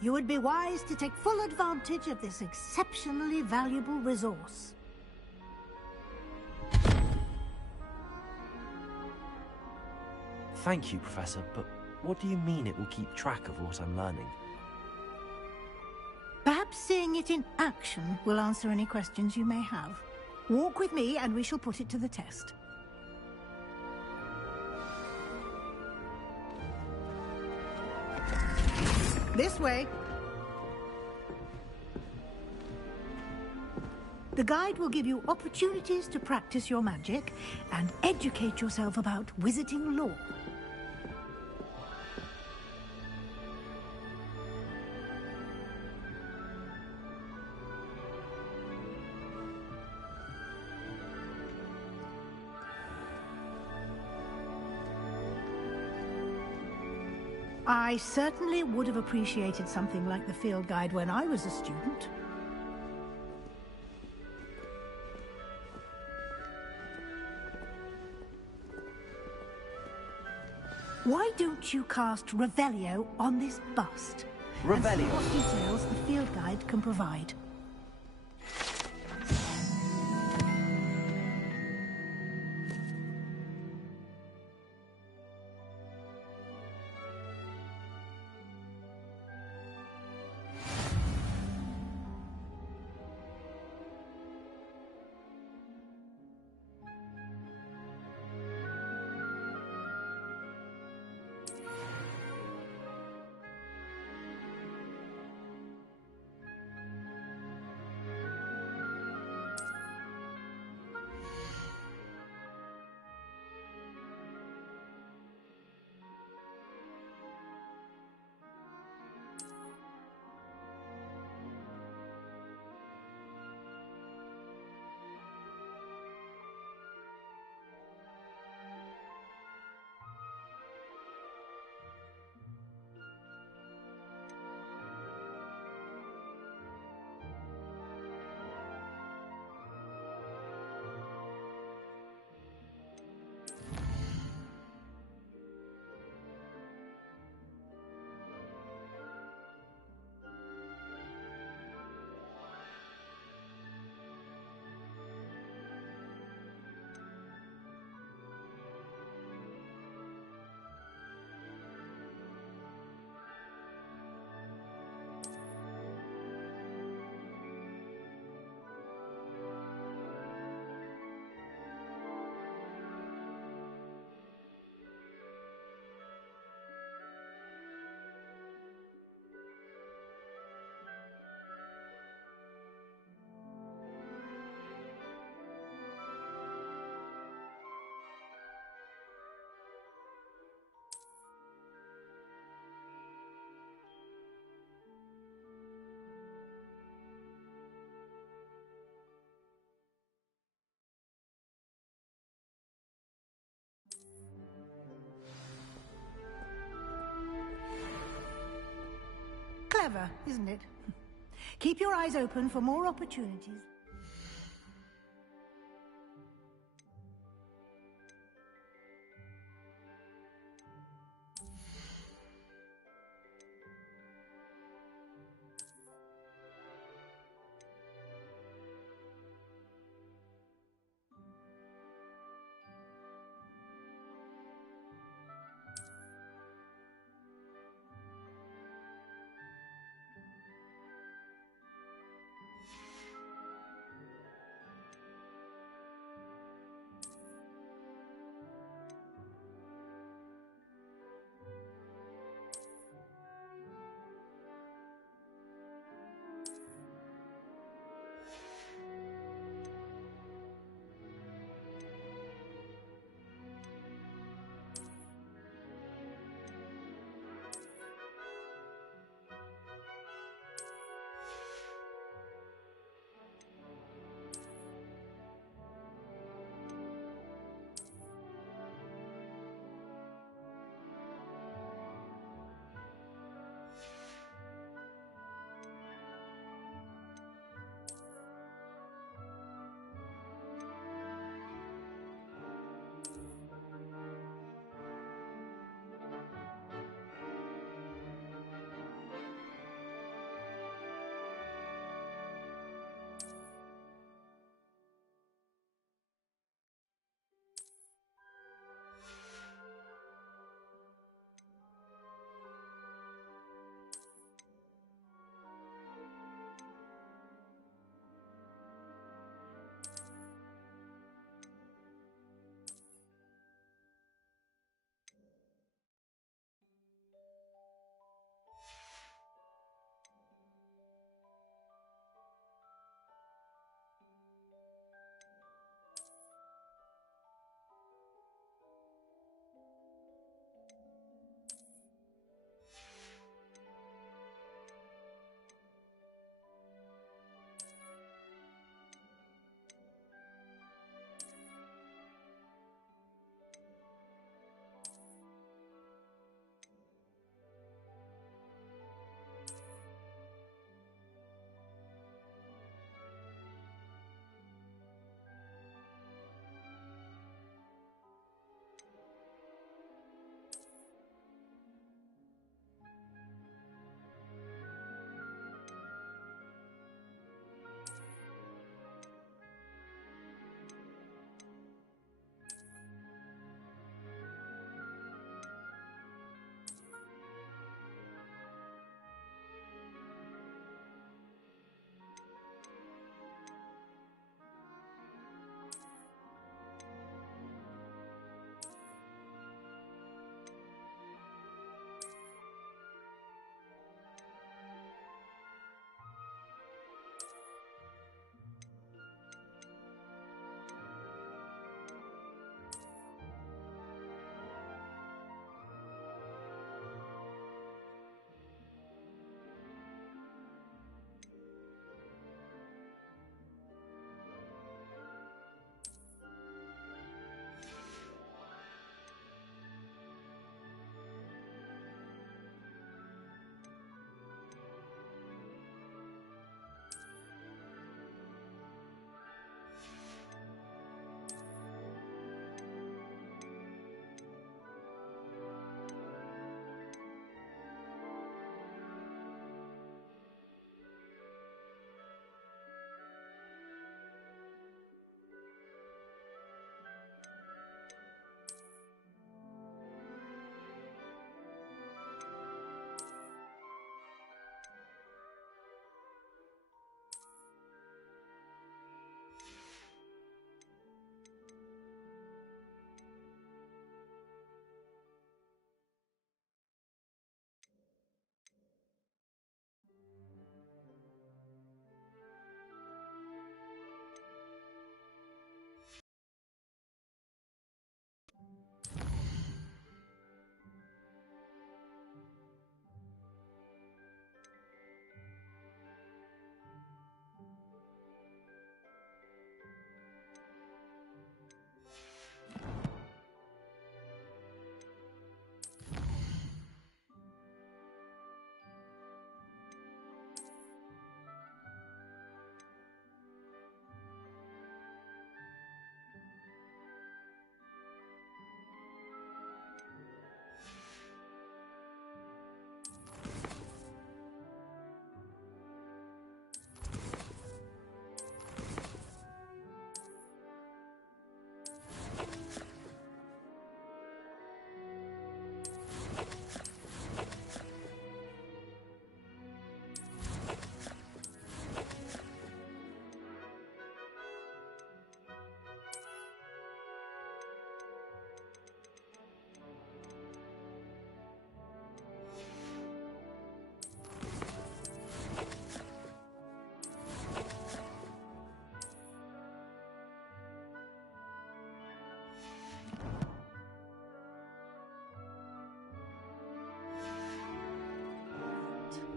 You would be wise to take full advantage of this exceptionally valuable resource. Thank you, Professor, but what do you mean it will keep track of what I'm learning? Perhaps seeing it in action will answer any questions you may have. Walk with me and we shall put it to the test. This way. The guide will give you opportunities to practice your magic and educate yourself about wizarding lore. I certainly would have appreciated something like the field guide when I was a student. Why don't you cast Revelio on this bust? And see Revelio? what details the field guide can provide. clever, isn't it? Keep your eyes open for more opportunities.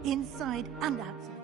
inside and outside.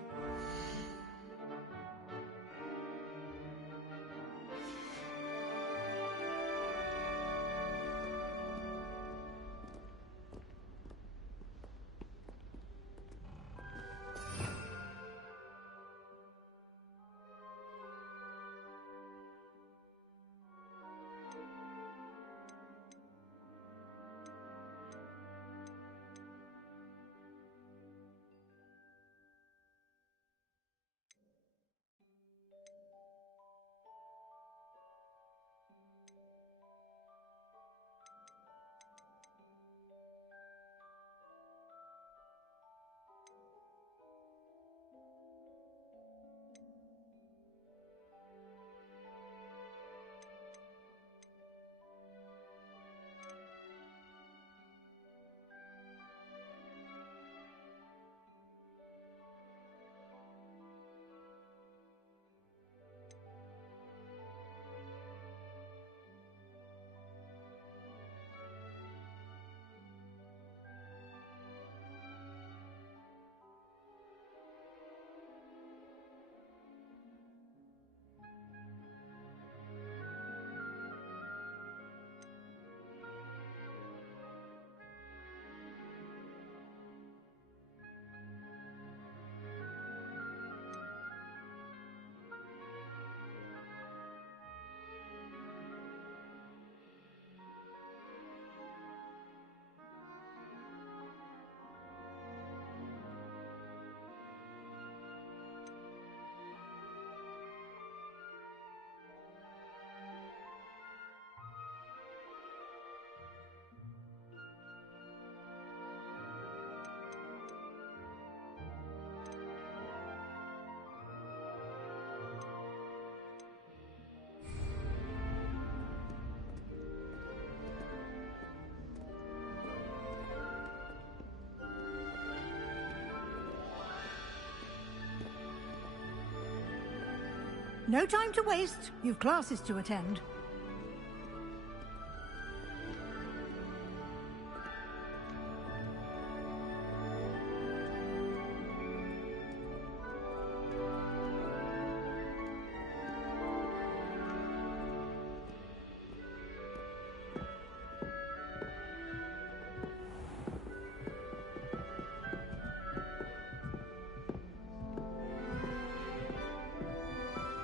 No time to waste. You've classes to attend.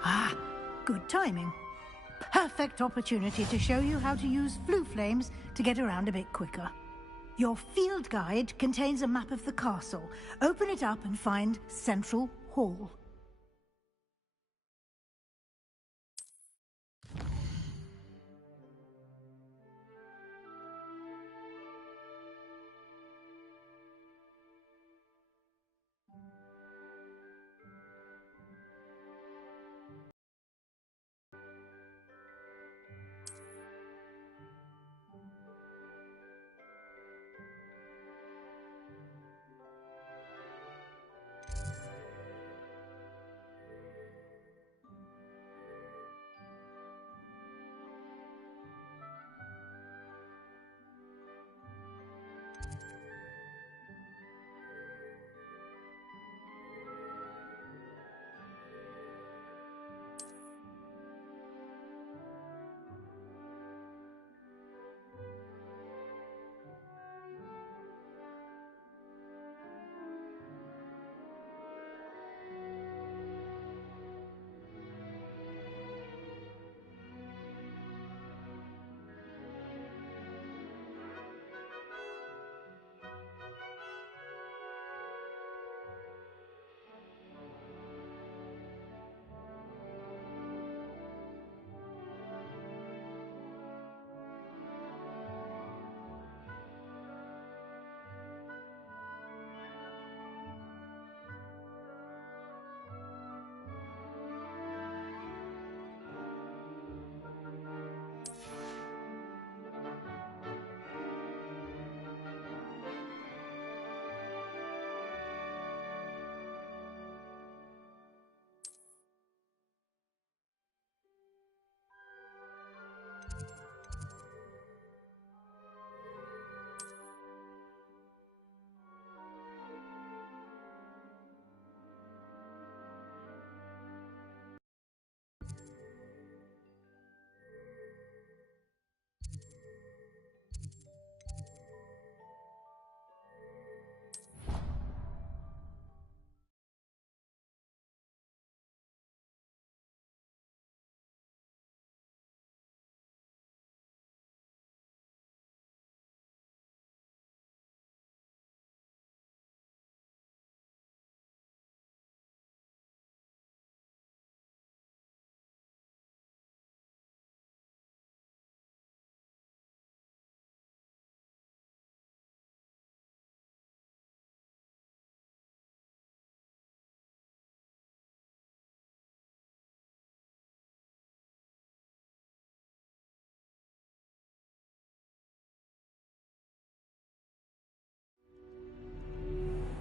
Ah, good timing. Perfect opportunity to show you how to use flue flames to get around a bit quicker. Your field guide contains a map of the castle. Open it up and find Central Hall.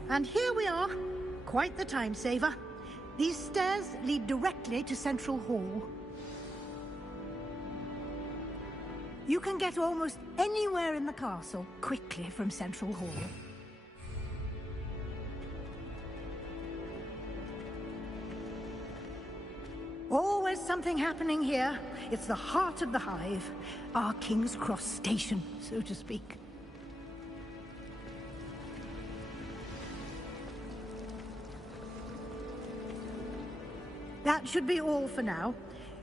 And here we are. Quite the time saver. These stairs lead directly to Central Hall. You can get almost anywhere in the castle quickly from Central Hall. Always something happening here. It's the heart of the hive. Our King's Cross station, so to speak. That should be all for now.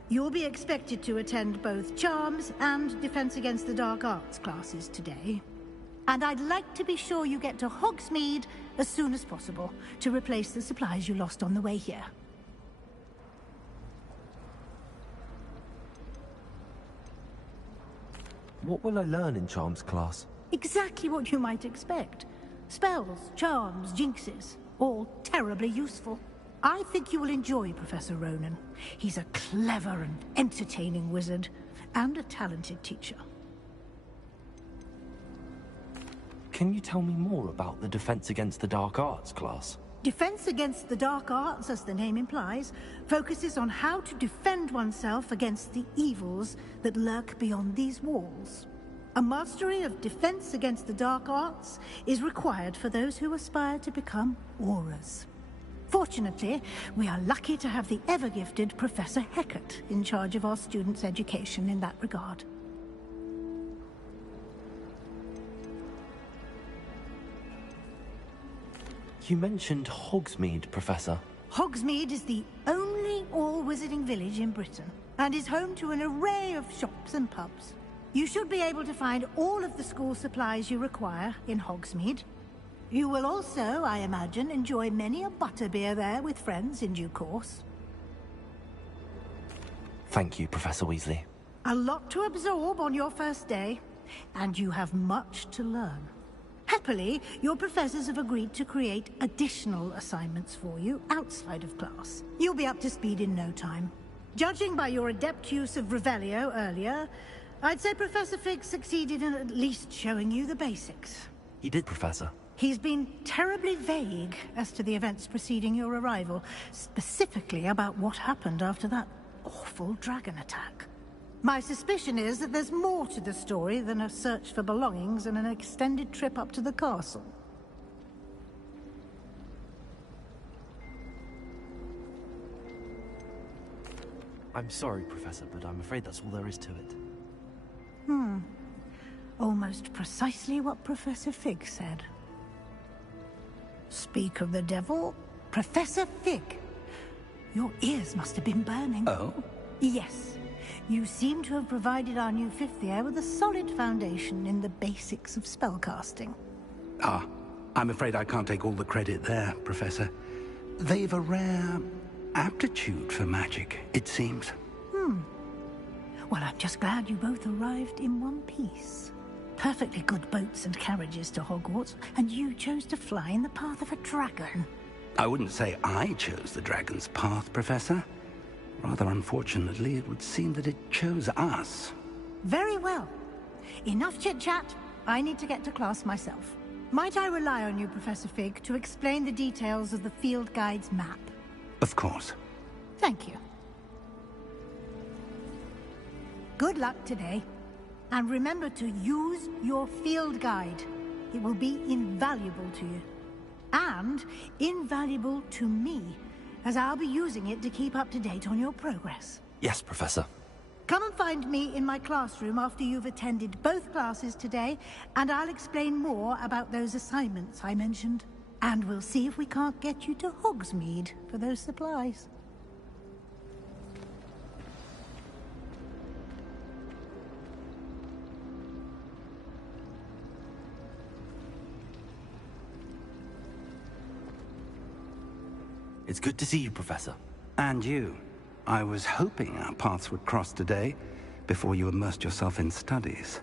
You'll be expected to attend both Charms and Defense Against the Dark Arts classes today. And I'd like to be sure you get to Hogsmeade as soon as possible to replace the supplies you lost on the way here. What will I learn in Charms class? Exactly what you might expect. Spells, charms, jinxes, all terribly useful. I think you will enjoy Professor Ronan. He's a clever and entertaining wizard, and a talented teacher. Can you tell me more about the Defense Against the Dark Arts class? Defense Against the Dark Arts, as the name implies, focuses on how to defend oneself against the evils that lurk beyond these walls. A mastery of Defense Against the Dark Arts is required for those who aspire to become Aurors. Fortunately, we are lucky to have the ever-gifted Professor Hecat in charge of our students' education in that regard. You mentioned Hogsmeade, Professor. Hogsmeade is the only all-wizarding village in Britain, and is home to an array of shops and pubs. You should be able to find all of the school supplies you require in Hogsmeade. You will also, I imagine, enjoy many a butterbeer there with friends in due course. Thank you, Professor Weasley. A lot to absorb on your first day, and you have much to learn. Happily, your professors have agreed to create additional assignments for you outside of class. You'll be up to speed in no time. Judging by your adept use of Revelio earlier, I'd say Professor Fig succeeded in at least showing you the basics. He did, Professor. He's been terribly vague as to the events preceding your arrival, specifically about what happened after that awful dragon attack. My suspicion is that there's more to the story than a search for belongings and an extended trip up to the castle. I'm sorry, Professor, but I'm afraid that's all there is to it. Almost precisely what Professor Fig said. Speak of the devil, Professor Fig. Your ears must have been burning. Oh? Yes. You seem to have provided our new fifth year with a solid foundation in the basics of spellcasting. Ah, I'm afraid I can't take all the credit there, Professor. They've a rare aptitude for magic, it seems. Well, I'm just glad you both arrived in one piece. Perfectly good boats and carriages to Hogwarts, and you chose to fly in the path of a dragon. I wouldn't say I chose the dragon's path, Professor. Rather unfortunately, it would seem that it chose us. Very well. Enough chit-chat. I need to get to class myself. Might I rely on you, Professor Fig, to explain the details of the field guide's map? Of course. Thank you. Good luck today. And remember to use your field guide. It will be invaluable to you. And invaluable to me, as I'll be using it to keep up to date on your progress. Yes, Professor. Come and find me in my classroom after you've attended both classes today, and I'll explain more about those assignments I mentioned. And we'll see if we can't get you to Hogsmeade for those supplies. It's good to see you, Professor. And you. I was hoping our paths would cross today, before you immersed yourself in studies.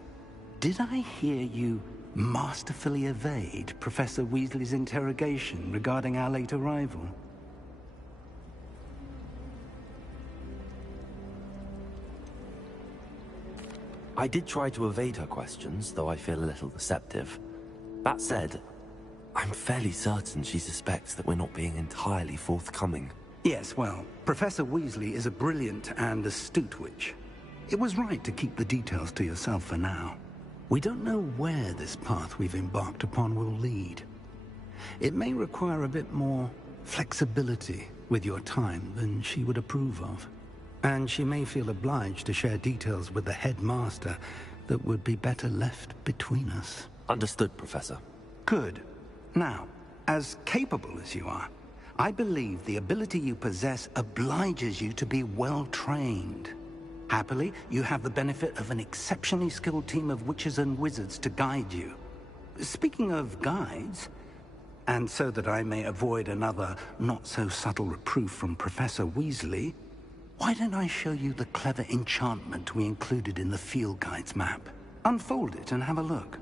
Did I hear you masterfully evade Professor Weasley's interrogation regarding our late arrival? I did try to evade her questions, though I feel a little deceptive. That said, I'm fairly certain she suspects that we're not being entirely forthcoming. Yes, well, Professor Weasley is a brilliant and astute witch. It was right to keep the details to yourself for now. We don't know where this path we've embarked upon will lead. It may require a bit more flexibility with your time than she would approve of. And she may feel obliged to share details with the headmaster that would be better left between us. Understood, Professor. Good. Now, as capable as you are, I believe the ability you possess obliges you to be well trained. Happily, you have the benefit of an exceptionally skilled team of witches and wizards to guide you. Speaking of guides, and so that I may avoid another not-so-subtle reproof from Professor Weasley, why don't I show you the clever enchantment we included in the field guide's map? Unfold it and have a look.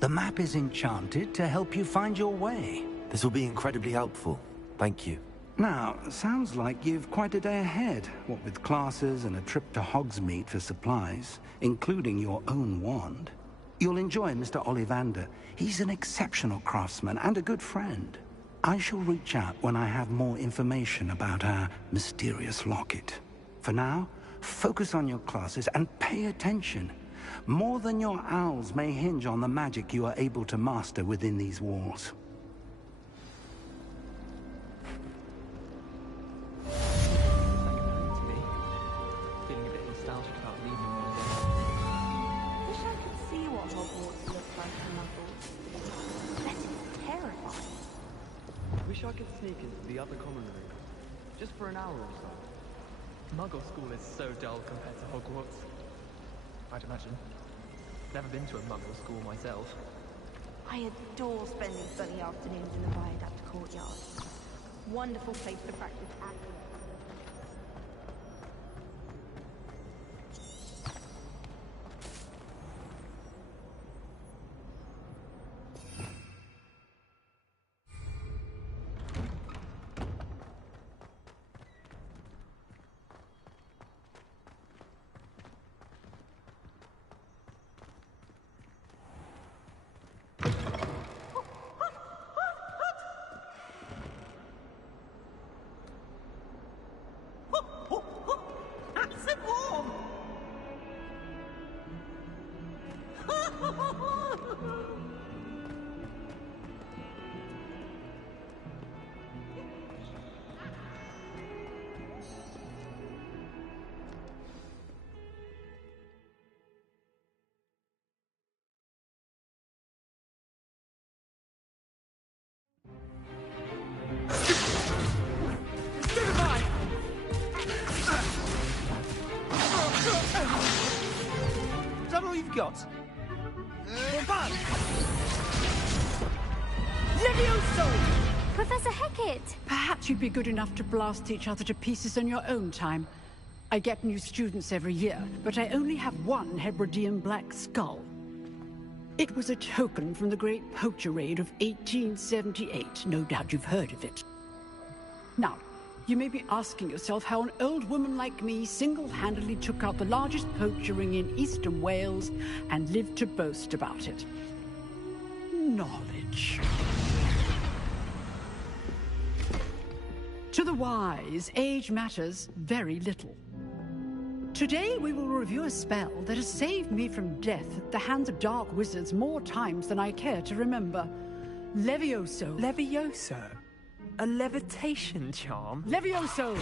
The map is enchanted to help you find your way. This will be incredibly helpful. Thank you. Now, sounds like you've quite a day ahead, what with classes and a trip to Hogsmeade for supplies, including your own wand. You'll enjoy Mr. Ollivander. He's an exceptional craftsman and a good friend. I shall reach out when I have more information about our mysterious locket. For now, focus on your classes and pay attention. More than your owls may hinge on the magic you are able to master within these walls. Feeling a bit nostalgic about leaving one day. Wish I could see what Hogwarts looks like from Muggles. Bet it's terrifying. Wish I could sneak into the other common room, just for an hour or so. Muggle school is so dull compared to Hogwarts. I'd imagine. Never been to a Muggle school myself. I adore spending sunny afternoons in the Viaduct courtyard. Wonderful place to practice acting. Is that all you've got? Levioso! Professor Hecat! Perhaps you'd be good enough to blast each other to pieces on your own time. I get new students every year, but I only have one Hebridean black skull. It was a token from the Great Poacher Raid of 1878. No doubt you've heard of it. Now, you may be asking yourself how an old woman like me single-handedly took out the largest poacher ring in eastern Wales and lived to boast about it. knowledge. To the wise, age matters very little. Today we will review a spell that has saved me from death at the hands of dark wizards more times than I care to remember. Levioso. Levioso? A levitation charm? Levioso!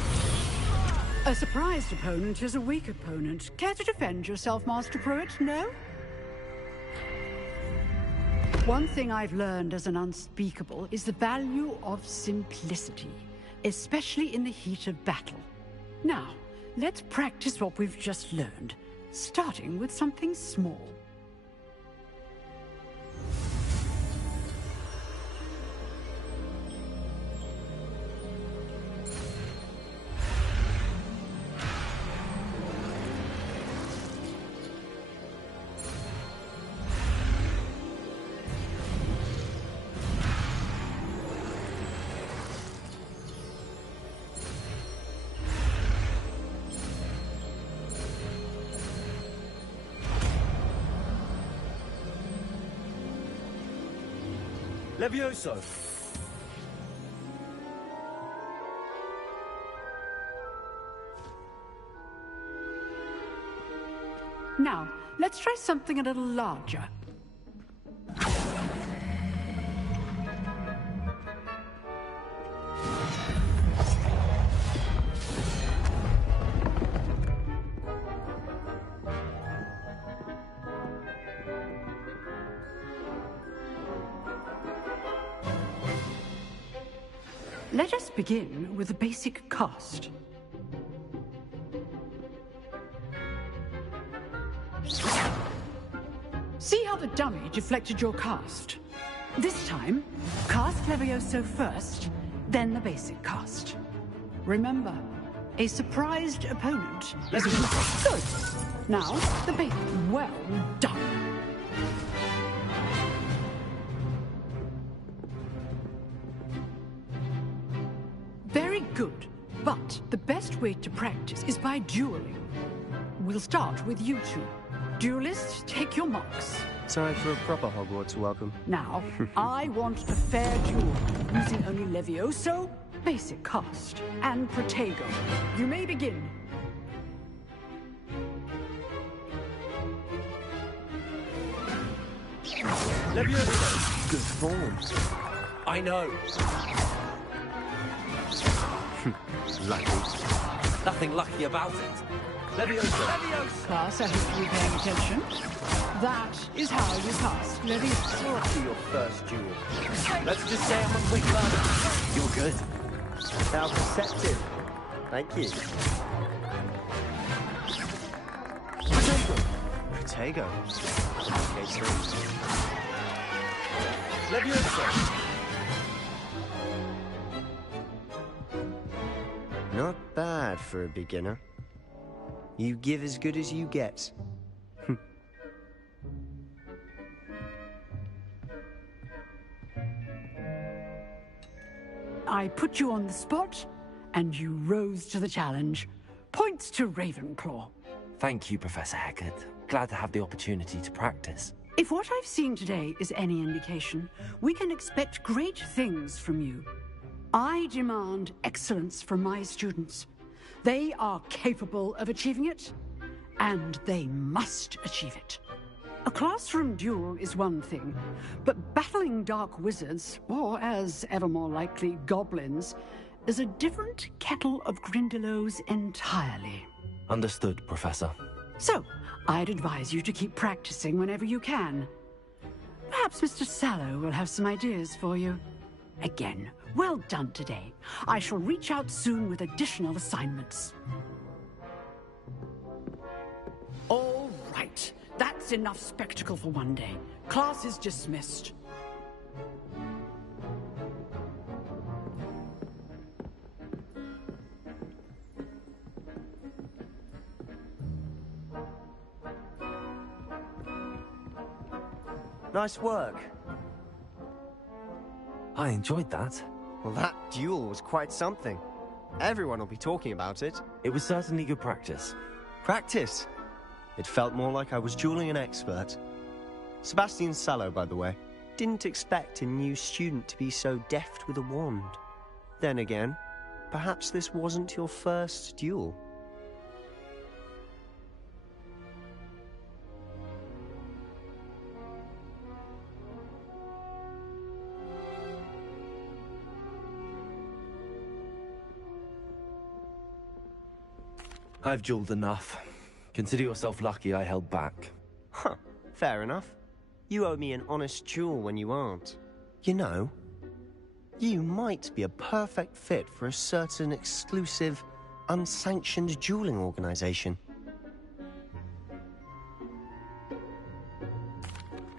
A surprised opponent is a weak opponent. Care to defend yourself, Master Pruitt? No? One thing I've learned as an unspeakable is the value of simplicity, especially in the heat of battle. Now, let's practice what we've just learned, starting with something small. Levioso! Now, let's try something a little larger. Let us begin with the basic cast. See how the dummy deflected your cast? This time, cast Levioso first, then the basic cast. Remember, a surprised opponent is good. Now, the basic. Well done. Very good, but the best way to practice is by dueling. We'll start with you two. Duelists, take your marks. Time for a proper Hogwarts welcome. Now, I want a fair duel, using only Levioso, basic cast, and Protego. You may begin. Levioso! Good form. I know. Lucky. Nothing lucky about it. Levioso! Levioso! Class, I hope you're paying attention. That is how you cast Levioso. After your first duel. Let's just say I'm a quick learner. You're good. How perceptive. Thank you. Protego. Okay, Levioso! Not bad for a beginner. You give as good as you get. I put you on the spot, and you rose to the challenge. Points to Ravenclaw. Thank you, Professor Hecat. Glad to have the opportunity to practice. If what I've seen today is any indication, we can expect great things from you. I demand excellence from my students. They are capable of achieving it, and they must achieve it. A classroom duel is one thing, but battling dark wizards, or as ever more likely, goblins, is a different kettle of Grindylows entirely. Understood, Professor. So, I'd advise you to keep practicing whenever you can. Perhaps Mr. Sallow will have some ideas for you. Again, well done today. I shall reach out soon with additional assignments. All right. That's enough spectacle for one day. Class is dismissed. Nice work. I enjoyed that. Well, that duel was quite something. Everyone will be talking about it. It was certainly good practice. Practice? It felt more like I was dueling an expert. Sebastian Sallow, by the way. didn't expect a new student to be so deft with a wand. Then again, perhaps this wasn't your first duel. I've dueled enough. Consider yourself lucky I held back. Huh, fair enough. You owe me an honest duel when you aren't. You know, you might be a perfect fit for a certain exclusive, unsanctioned dueling organization.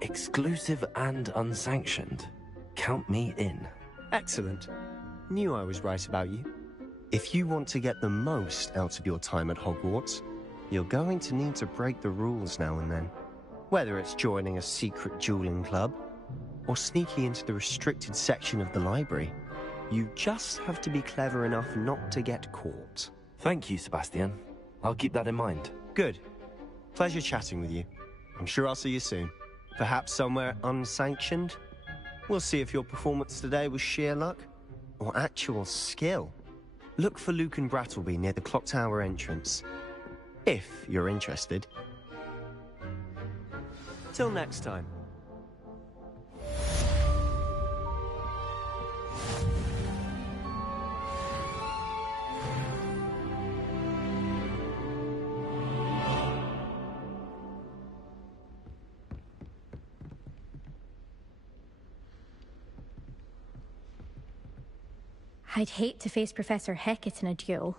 Exclusive and unsanctioned? Count me in. Excellent. Knew I was right about you. If you want to get the most out of your time at Hogwarts, you're going to need to break the rules now and then. Whether it's joining a secret dueling club, or sneaking into the restricted section of the library, you just have to be clever enough not to get caught. Thank you, Sebastian. I'll keep that in mind. Good. Pleasure chatting with you. I'm sure I'll see you soon. Perhaps somewhere unsanctioned? We'll see if your performance today was sheer luck, or actual skill. Look for Luke and Brattleby near the clock tower entrance, if you're interested. Till next time. I'd hate to face Professor Hecat in a duel.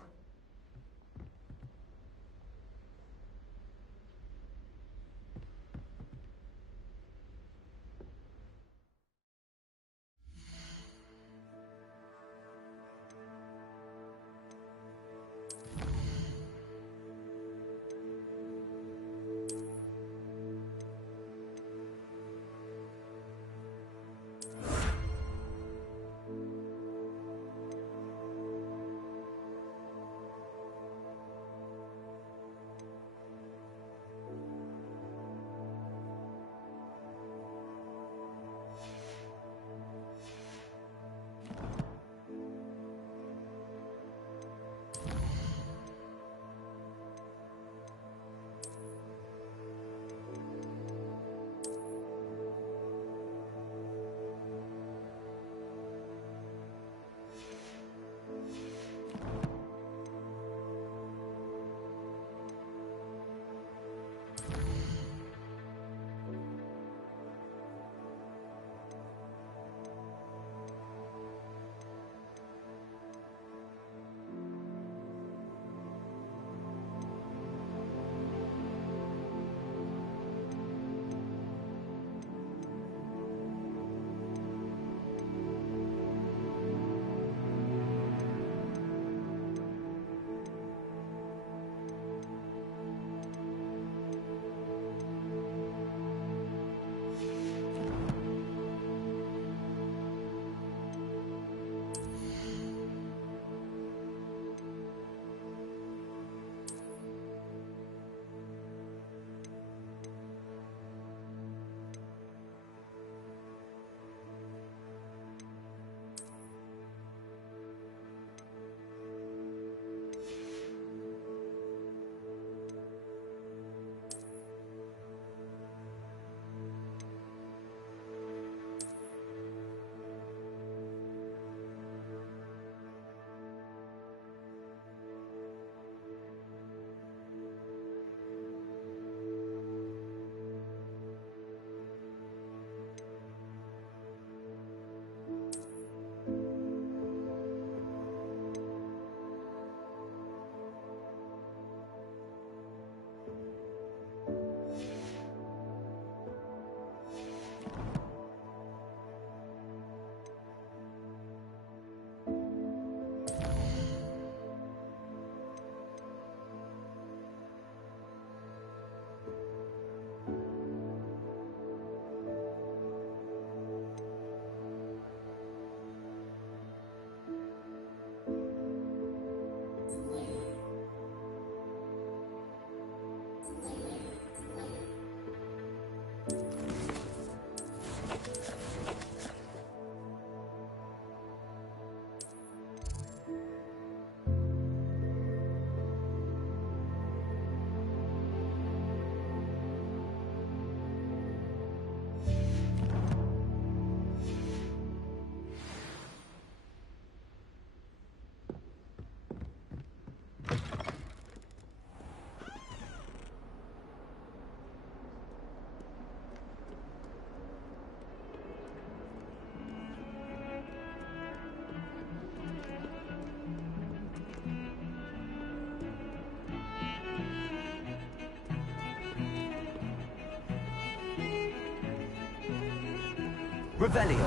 Revelio.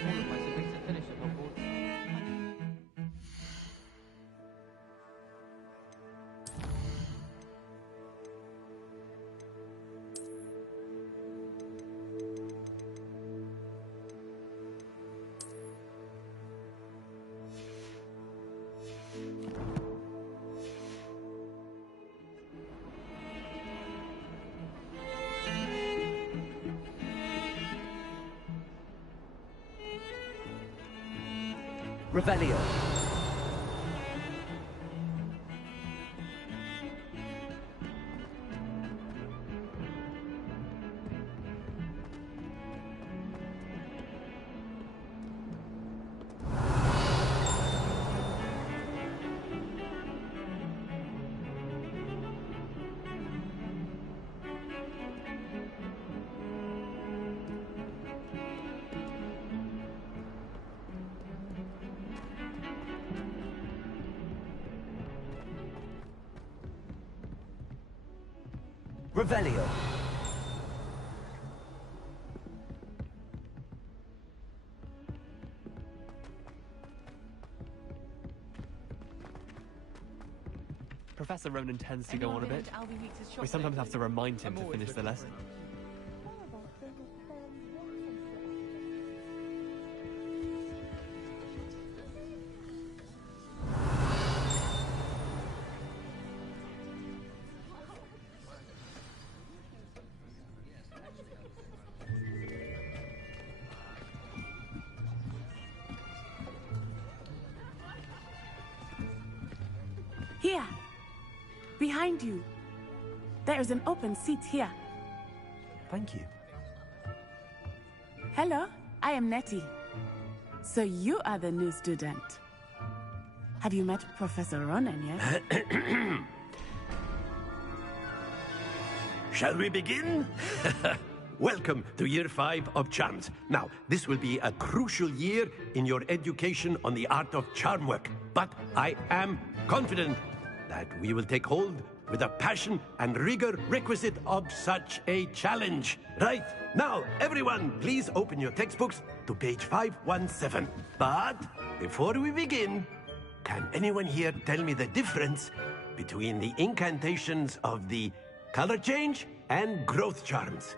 All of my siblings have finished at Hogwarts. Revelio. Revelio. Professor Ronan tends to go on a bit. We sometimes have to remind him to finish the lesson. Here. Behind you. There is an open seat here. Thank you. Hello, I am Nettie. So you are the new student. Have you met Professor Ronan yet? Shall we begin? Welcome to Year 5 of Charms. Now, this will be a crucial year in your education on the art of charm work. But I am confident that we will take hold with the passion and rigor requisite of such a challenge. Right, now, everyone, please open your textbooks to page 517. But before we begin, can anyone here tell me the difference between the incantations of the color change and growth charms?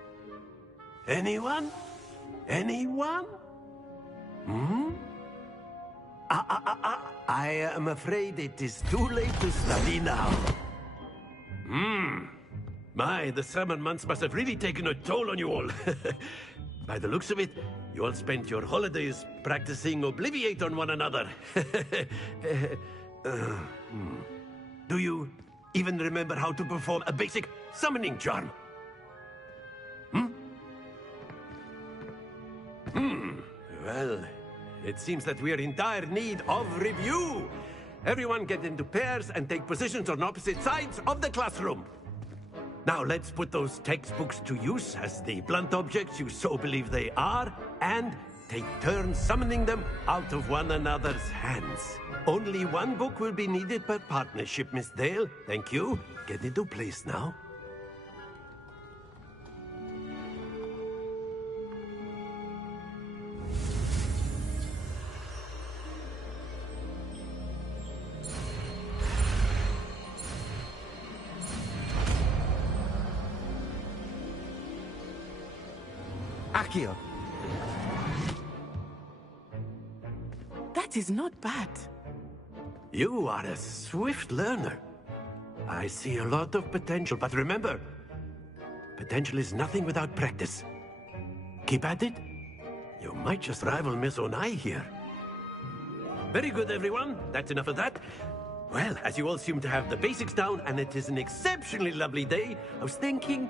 Anyone? Anyone? I am afraid it is too late to study now. My, the summer months must have really taken a toll on you all. By the looks of it, you all spent your holidays practicing Obliviate on one another. Do you even remember how to perform a basic summoning charm? Well, it seems that we are in dire need of review. Everyone get into pairs and take positions on opposite sides of the classroom. Now let's put those textbooks to use as the blunt objects you so believe they are, and take turns summoning them out of one another's hands. Only one book will be needed per partnership, Miss Dale. Thank you. Get into place now. Accio. That is not bad. You are a swift learner. I see a lot of potential, but remember, potential is nothing without practice. Keep at it. You might just rival Miss Onai here. Very good, everyone. That's enough of that. Well, as you all seem to have the basics down, and it is an exceptionally lovely day, I was thinking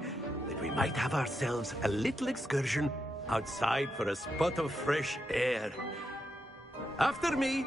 that we might have ourselves a little excursion outside for a spot of fresh air. After me.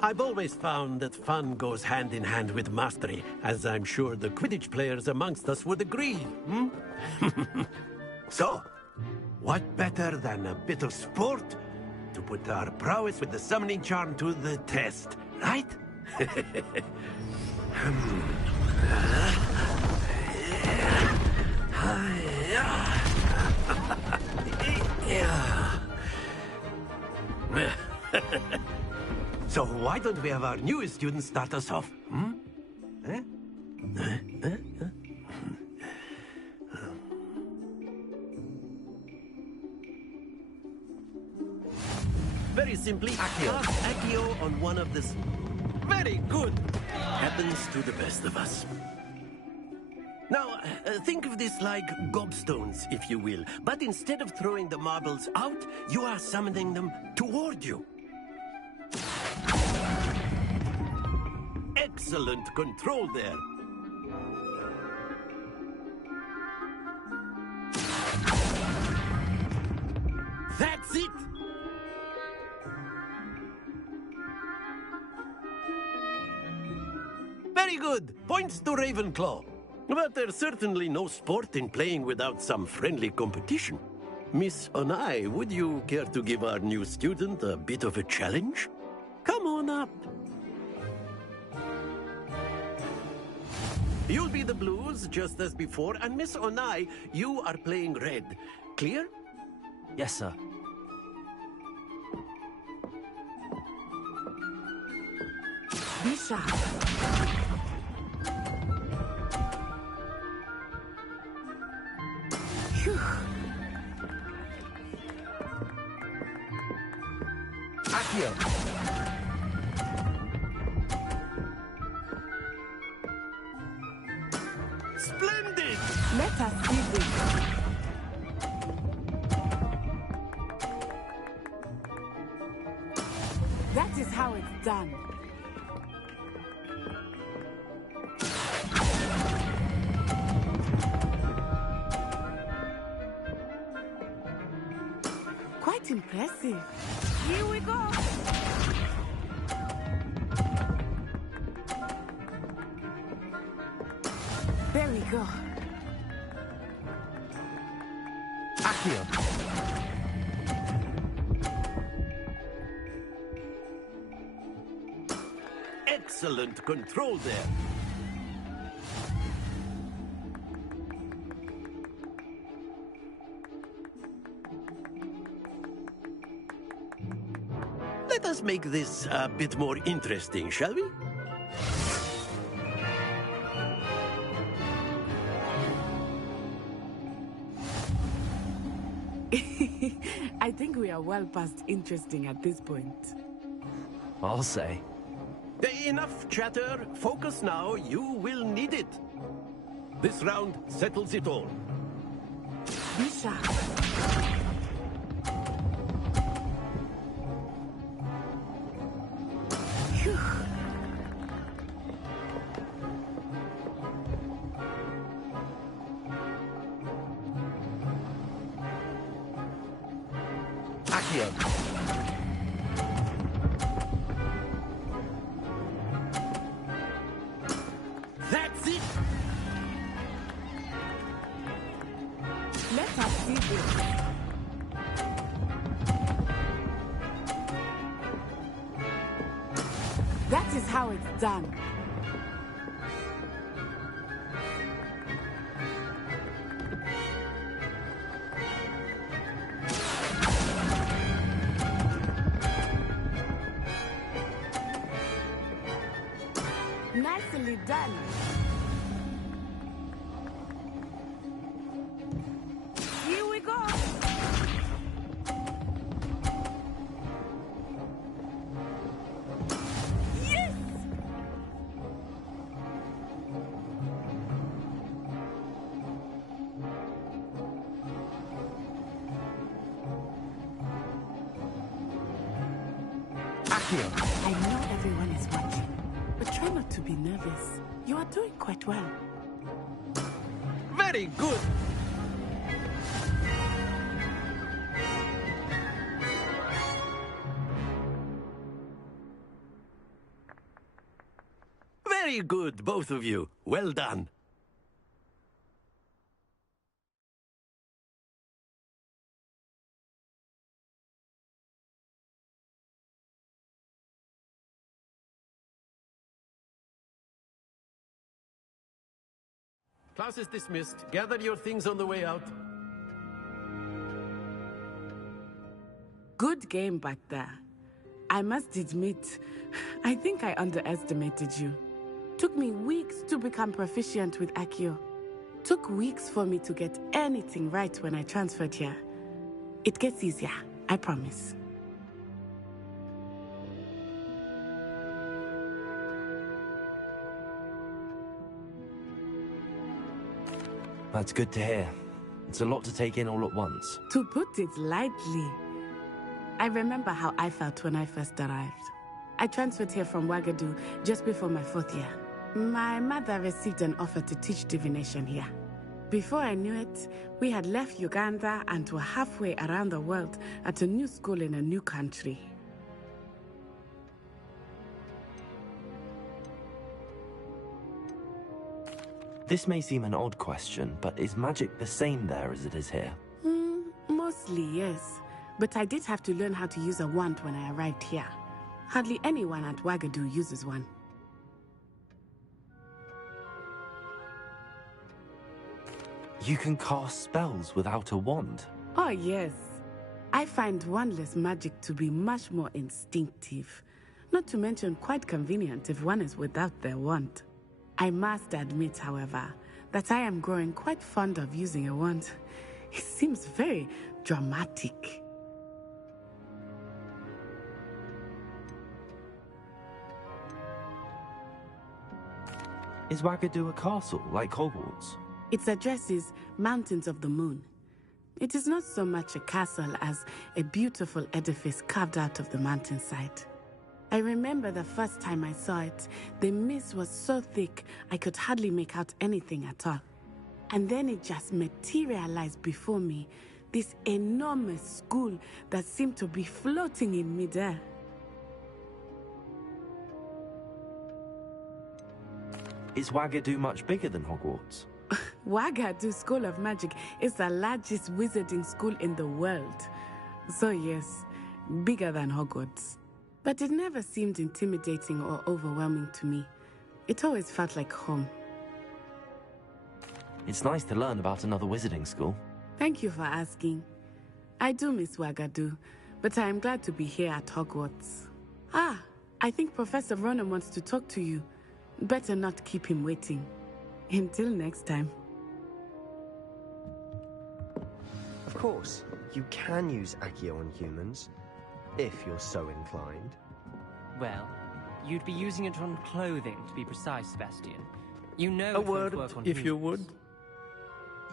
I've always found that fun goes hand in hand with mastery, as I'm sure the Quidditch players amongst us would agree, hmm? So, what better than a bit of sport to put our prowess with the summoning charm to the test, right? So why don't we have our newest student start us off, hmm? Very simply, cast Accio on one of this. Very good! Happens to the best of us. Now, think of this like gobstones, if you will. But instead of throwing the marbles out, you are summoning them toward you. Excellent control there. That's it! Very good. Points to Ravenclaw. But there's certainly no sport in playing without some friendly competition. Miss Onai, would you care to give our new student a bit of a challenge? Come on up. You'll be the blues, just as before, and Miss Onai, you are playing red. Clear? Yes, sir. Be sharp. Phew. Accio. Splendid! Let us see this. That is how it's done. Quite impressive. Here we go. There we go. Accio. Excellent control there. Let us make this a bit more interesting, shall we? I think we are well past interesting at this point. I'll say. Enough chatter. Focus now. You will need it. This round settles it all. Be sharp. Phew. Accio. That's it! Let us see this. That is how it's done. Nicely done. Here we go. Yes! Accio. I know everyone is watching, but try not to be nervous. You are doing quite well. Very good! Very good, both of you. Well done. Class is dismissed. Gather your things on the way out. Good game back there. I must admit, I think I underestimated you. Took me weeks to become proficient with Accio. Took weeks for me to get anything right when I transferred here. It gets easier, I promise. That's good to hear. It's a lot to take in all at once. To put it lightly, I remember how I felt when I first arrived. I transferred here from Wagadu just before my 4th year. My mother received an offer to teach divination here. Before I knew it, we had left Uganda and were halfway around the world at a new school in a new country. This may seem an odd question, but is magic the same there as it is here? Mostly, yes. But I did have to learn how to use a wand when I arrived here. Hardly anyone at Wagadu uses one. You can cast spells without a wand? Oh, yes. I find wandless magic to be much more instinctive. Not to mention quite convenient if one is without their wand. I must admit, however, that I am growing quite fond of using a wand. It seems very dramatic. Is Wagadu a castle, like Hogwarts? Its address is Mountains of the Moon. It is not so much a castle as a beautiful edifice carved out of the mountainside. I remember the first time I saw it, the mist was so thick I could hardly make out anything at all. And then it just materialized before me, this enormous school that seemed to be floating in midair. Is Wagadu much bigger than Hogwarts? Wagadu School of Magic is the largest wizarding school in the world. So yes, bigger than Hogwarts. But it never seemed intimidating or overwhelming to me. It always felt like home. It's nice to learn about another wizarding school. Thank you for asking. I do miss Wagadu, but I am glad to be here at Hogwarts. Ah, I think Professor Ronan wants to talk to you. Better not keep him waiting. Until next time. Of course, you can use Accio on humans, if you're so inclined. Well, you'd be using it on clothing, to be precise, Sebastian. You know A it won't word, work on if humans. you would.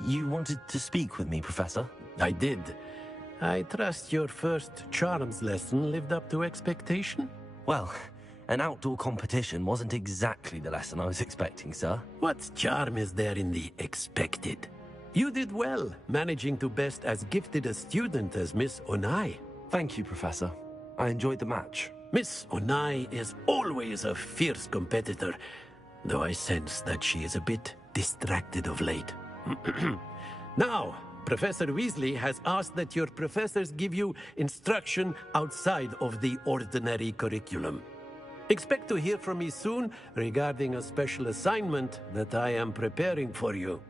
You wanted to speak with me, Professor? I did. I trust your first charms lesson lived up to expectation? Well, an outdoor competition wasn't exactly the lesson I was expecting, sir. What charm is there in the expected? You did well, managing to best as gifted a student as Miss Onai. Thank you, Professor. I enjoyed the match. Miss Onai is always a fierce competitor, though I sense that she is a bit distracted of late. Now, Professor Weasley has asked that your professors give you instruction outside of the ordinary curriculum. Expect to hear from me soon regarding a special assignment that I am preparing for you.